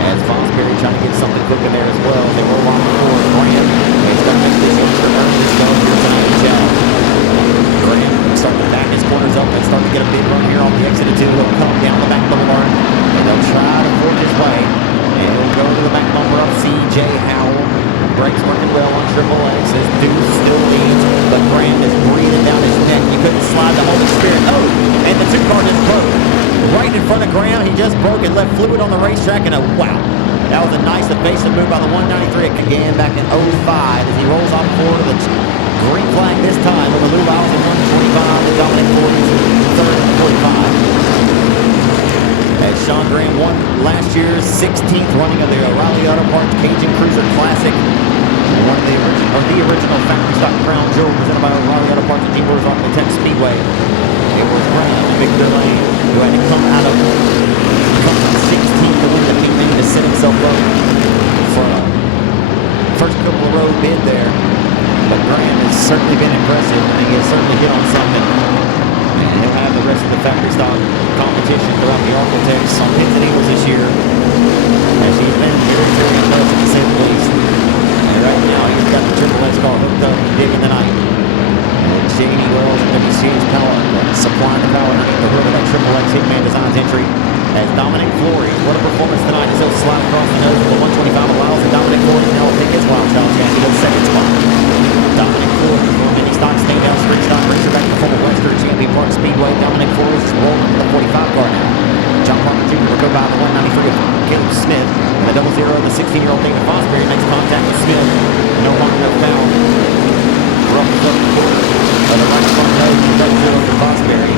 As Fosbury trying to get something cooking there as well. They roll on the floor. Graham is going to make this youngster earn this go here tonight in Chatham. Graham starting to back his corners up and starting to get a big run here off the exit of 2. He'll come down the back boulevard and they'll try to the racetrack, and wow, that was a nice evasive move by the 193 again back in 05 as he rolls off forward of the green flag this time with the Lou Miles at 125, the Dominic Forey's third and 45. As Sean Graham won last year's 16th running of the O'Reilly Auto Parts Cajun Cruiser Classic, one of the original factory stock crown jewel presented by O'Reilly Auto Parts and Team Motors on the Chatham Speedway. It was Graham and Victor Lane who had to come from 16th to win the heat main to set himself up for a first couple of road bid there. But Graham has certainly been impressive, and he has certainly hit on something. And he'll have the rest of the factory stock competition throughout the Architects on pins and needles this year, as he's been very, very impressive to say the least. And right now, he's got the Triple X car hooked up, digging the night. J.D. Wells and WCH Power supplying the power underneath the hood of that Triple X Hitman Designs entry. As Dominic Flory, what a performance tonight as he'll slide across the nose with the 125 allows, and Dominic Flory now will take his wild style chance to go second spot. Dominic Flory, from mini stock, staying down street stock, racer back to the former Western Champion Park Speedway. Dominic Flory is rolling to the 45 car now. John Parker Jr. will go by the 193 of Caleb Smith. And the 00 of the 16-year-old David Fosbury makes contact with Smith. No longer no foul. Rough foot quarter of the right front nose of the 00 for Fosbury.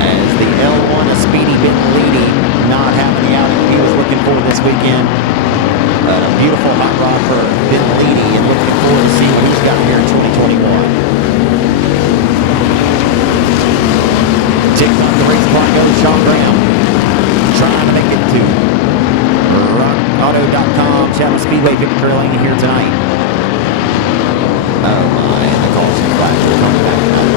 As the L1 of Speedy Bentley not having the outing he was looking for this weekend. A beautiful hot rod for Bentley, and looking forward to seeing what he's got here in 2021. Takes on the race car goes Sean Graham, trying to make it to rockauto.com. Chatham Speedway victory lane here tonight. Oh my, and the calls and flags are coming back tonight.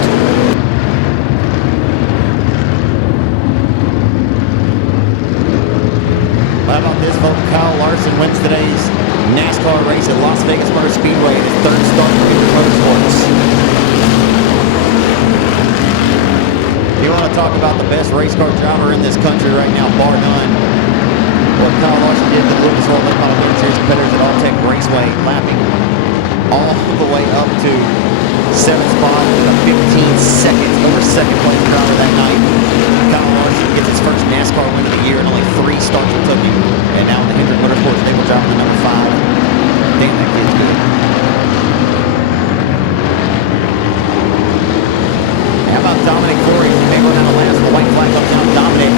How about this, folks? Kyle Larson wins today's NASCAR race at Las Vegas Motor Speedway, his third start in Future Motorsports. You want to talk about the best race car driver in this country right now, bar none. What Kyle Larson did to the Lucas Oil Late Model Winter Series competitors at All-Tech Raceway, lapping all the way up to 7th spot with a 15 seconds over second place driver that night. Kyle Larson gets his first NASCAR win of the year, and only 3 starts it took him. And now the Hendrick Motorsports stable driver, the number 5. Damn, that kid's good. How about Dominic Flory? He may run out of last. The white flag comes down. Dominic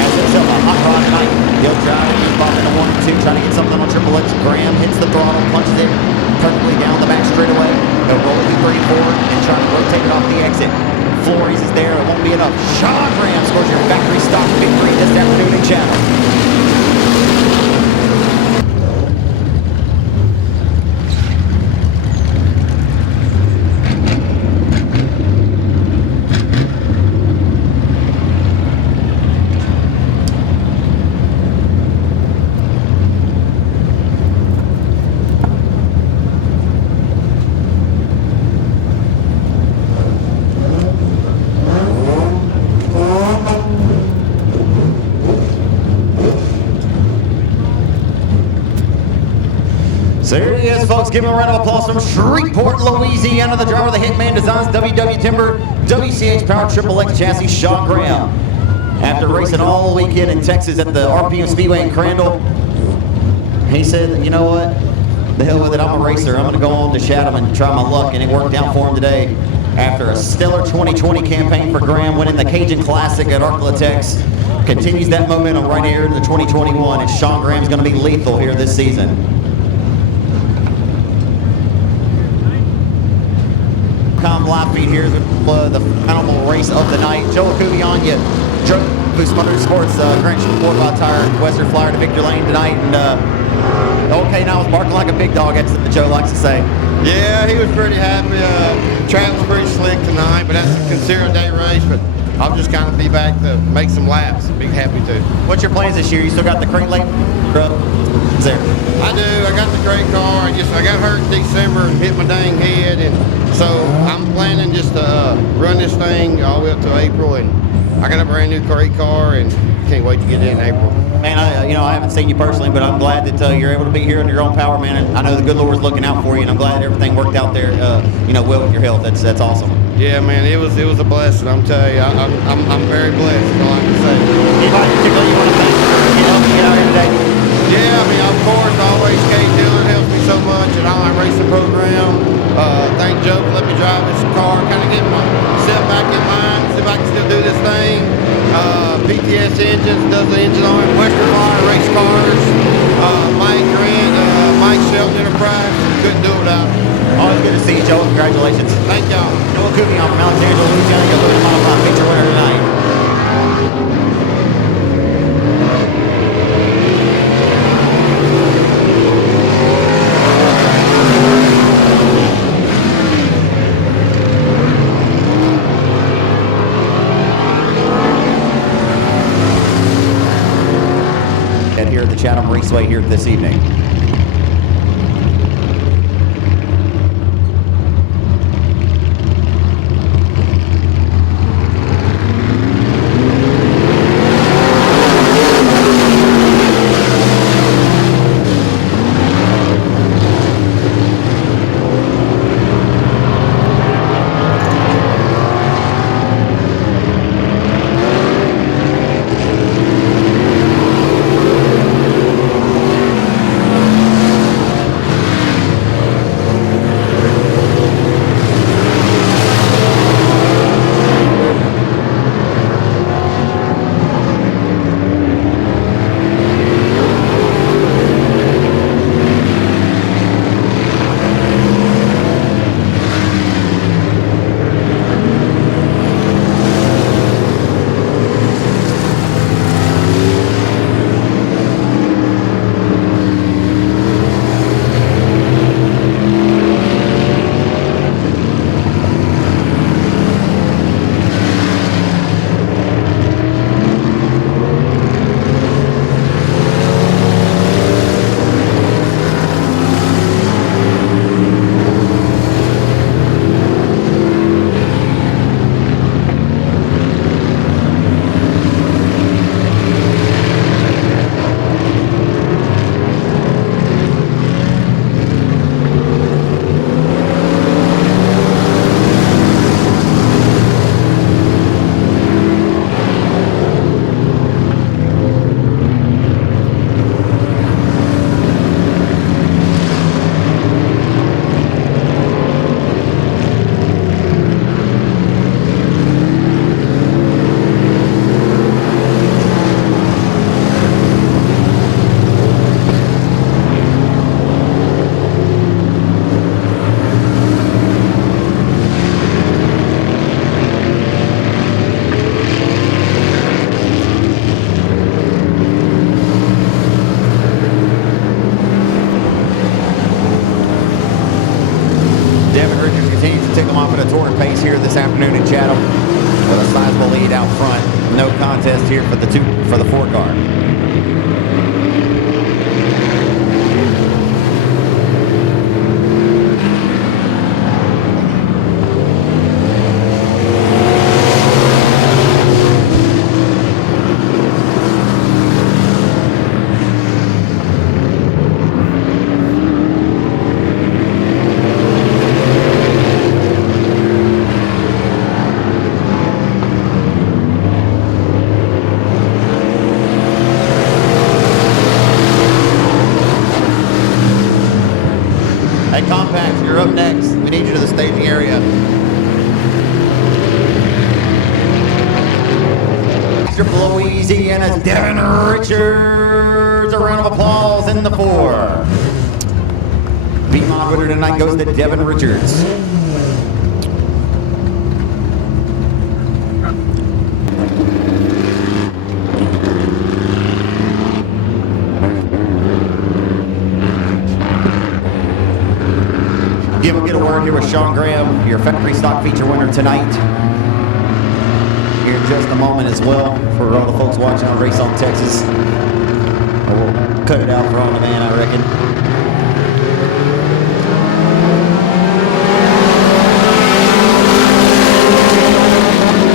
has himself a hot rod tonight. He'll drive it. He's bobbing to 1 and 2, trying to get something on Triple X. Graham hits the throttle, punches it perfectly down the back straightaway. He'll roll it to 34 and try to rotate it off the exit. Flores is there. It won't be enough. Sean Graham scores your factory stock victory this afternoon in Chatham. So here he is, folks. Give him a round of applause from Shreveport, Louisiana, the driver of the Hitman Designs, WW Timber, WCH Power Triple X Chassis, Sean Graham. After racing all weekend in Texas at the RPM Speedway in Crandall, he said, you know what? The hell with it, I'm a racer. I'm going to go on to Chatham and try my luck, and it worked out for him today. After a stellar 2020 campaign for Graham, winning the Cajun Classic at Arklatex, continues that momentum right here in the 2021, and Sean Graham's going to be lethal here this season. Live feed here, the final race of the night. Joel Kubianya drove Boost Motorsports Grand Sport by Tire Western Flyer to Victor Lane tonight, and okay, now was barking like a big dog, that's what Joe likes to say. Yeah, he was pretty happy. Track was pretty slick tonight, but that's a considered day race, but I'll just kind of be back to make some laps. Be happy to. What's your plans this year? You still got the crate late? Is there? I do. I got the crate car. I got hurt in December and hit my dang head, and so I'm planning just to run this thing all the way up to April, and I got a brand new crate car, and can't wait to get it in April. Man, I haven't seen you personally, but I'm glad that you're able to be here in your own power, man. And I know the good Lord's looking out for you, and I'm glad everything worked out there, well with your health. That's awesome. Yeah, man, it was a blessing. I'm telling you, I'm very blessed. All I can say. Anybody particularly you want to thank? does the engine on it. Western Fire Race Cars, Mike Grant, Mike Shelton Enterprise. Couldn't do it without him. Always good to see you, Joe. Congratulations. Thank y'all. Noah Kubion from Alexandria, Louisiana, your Louis Modified feature winner tonight. And here at the Chatham Raceway here this evening. Here this afternoon in Chatham with a sizable lead out front. No contest here for the 4 car. You're up next. We need you to the staging area. Triple Louisiana's Devin Richards. A round of applause in the 4. B-Mod winner tonight goes to Devin Richards. We'll get a word here with Sean Graham, your factory stock feature winner tonight. Here in just a moment as well for all the folks watching on Race on Texas. We'll cut it out for on demand, I reckon.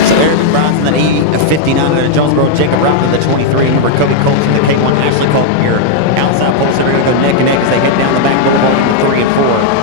So Eric Bronson, that E59 out of Jonesboro, Jacob Routley, the 23, remember Kobe Colts in the K1, Ashley Colton here. Outside poles, they're going to go neck and neck as they head down the back boulevard in 3 and 4.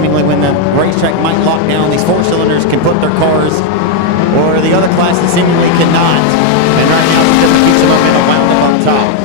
seemingly when the racetrack might lock down, these 4-cylinders can put their cars, or the other classes seemingly cannot. And right now, it's just keeps the momentum wound up on top.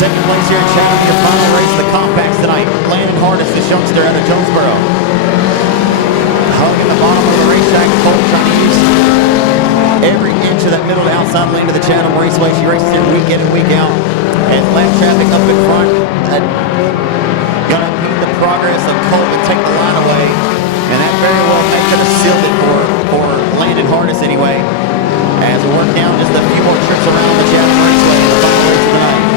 Taking place here in Chatham, your final race of the compacts tonight. Landon Hardest, this youngster out of Jonesboro. Hugging the bottom of the racetrack, Cole trying to use every inch of that middle to outside lane of the Chatham Raceway. She races here week in and week out. And lap traffic up in front. Gonna impede the progress of Cole to take the line away. And that very well may could have sealed it for Landon Hardest anyway. As we work down just a few more trips around the Chatham Raceway in the final race of the night.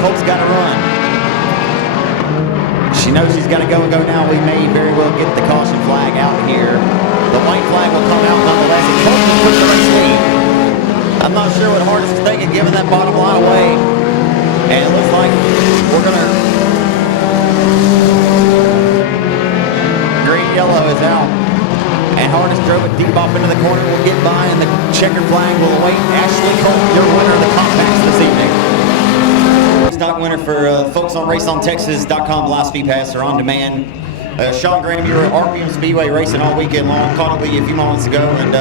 Colt's got to run. She knows she's got to go and go now. We may very well get the caution flag out here. The white flag will come out nonetheless. And Colt just puts the race lead. I'm not sure what Hardest is thinking, giving that bottom line away. And it looks like we're going to... Green yellow is out. And Hardest drove it deep off into the corner. Will get by, and the checker flag will await Ashley Colt, your winner of the compacts this evening. Stock winner for folks on RaceOnTexas.com live speed pass or on demand. Sean Graham, you were at RPM Speedway racing all weekend long. Caught up with you a few moments ago, and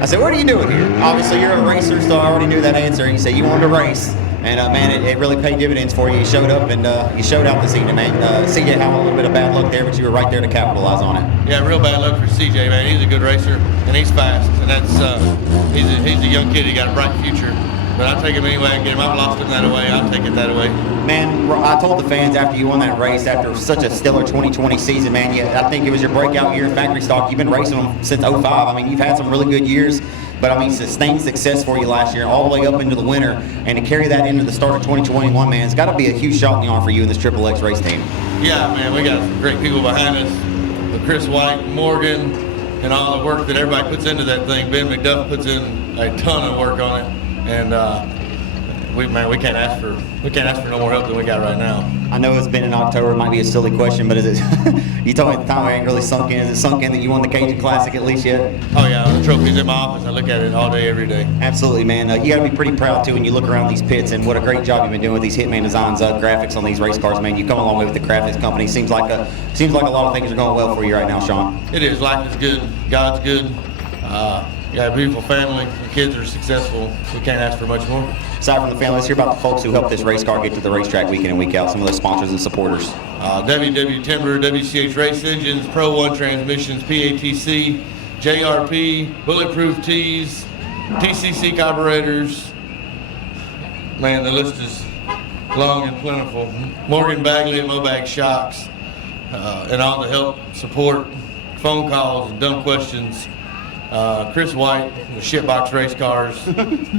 I said, "What are you doing here?" Obviously, you're a racer, so I already knew that answer. And you said you wanted to race, and man, it really paid dividends for you. You showed up, and you showed out this evening, man. CJ had a little bit of bad luck there, but you were right there to capitalize on it. Yeah, real bad luck for CJ, man. He's a good racer, and he's fast, and that's he's a young kid. He got a bright future. But I'll take him anyway. I get him. I've lost him that way. I'll take it that way. Man, I told the fans after you won that race, after such a stellar 2020 season, man, I think it was your breakout year in factory stock. You've been racing them since 05. I mean, you've had some really good years, but I mean, sustained success for you last year, all the way up into the winter, and to carry that into the start of 2021, man, it's got to be a huge shot in the arm for you and this Triple X race team. Yeah, man, we got some great people behind us. Chris White, Morgan, and all the work that everybody puts into that thing. Ben McDuff puts in a ton of work on it. And we can't ask for no more help than we got right now. I know it's been in October. It might be a silly question, but is it? You told me at the time it ain't really sunk in. Is it sunk in that you won the Cajun Classic at least yet? Oh yeah, the trophy's in my office. I look at it all day, every day. Absolutely, man. You got to be pretty proud too when you look around these pits and what a great job you've been doing with these Hitman Designs graphics on these race cars, man. You come a long way with the graphics company. Seems like a lot of things are going well for you right now, Sean. It is. Life is good. God's good. You got a beautiful family. The kids are successful. We can't ask for much more. Aside from the family, let's hear about the folks who help this race car get to the racetrack week in and week out. Some of those sponsors and supporters. WW Timber, WCH Race Engines, Pro One Transmissions, PATC, JRP, Bulletproof Tees, TCC Carburetors. Man, the list is long and plentiful. Morgan Bagley at Mobag Shocks, and all the help, support, phone calls, and dumb questions. Chris White, the Shitbox Race Cars.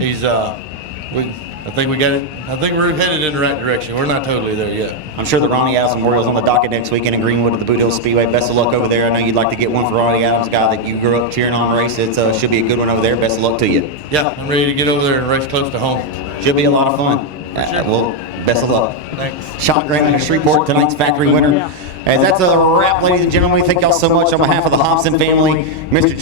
He's I think we got it. I think we're headed in the right direction. We're not totally there yet. I'm sure the Ronnie Adams Memorial's on the docket next weekend in Greenwood at the Boot Hill Speedway. Best of luck over there. I know you'd like to get one for Ronnie Adams, guy that you grew up cheering on race. It should be a good one over there. Best of luck to you. Yeah, I'm ready to get over there and race close to home. Should be a lot of fun. Sure. Well, best of luck. Thanks. Sean Graham in Shreveport, tonight's factory winner. As that's a wrap, ladies and gentlemen. Thank y'all so much on behalf of the Hobson family, Mr. Jerry.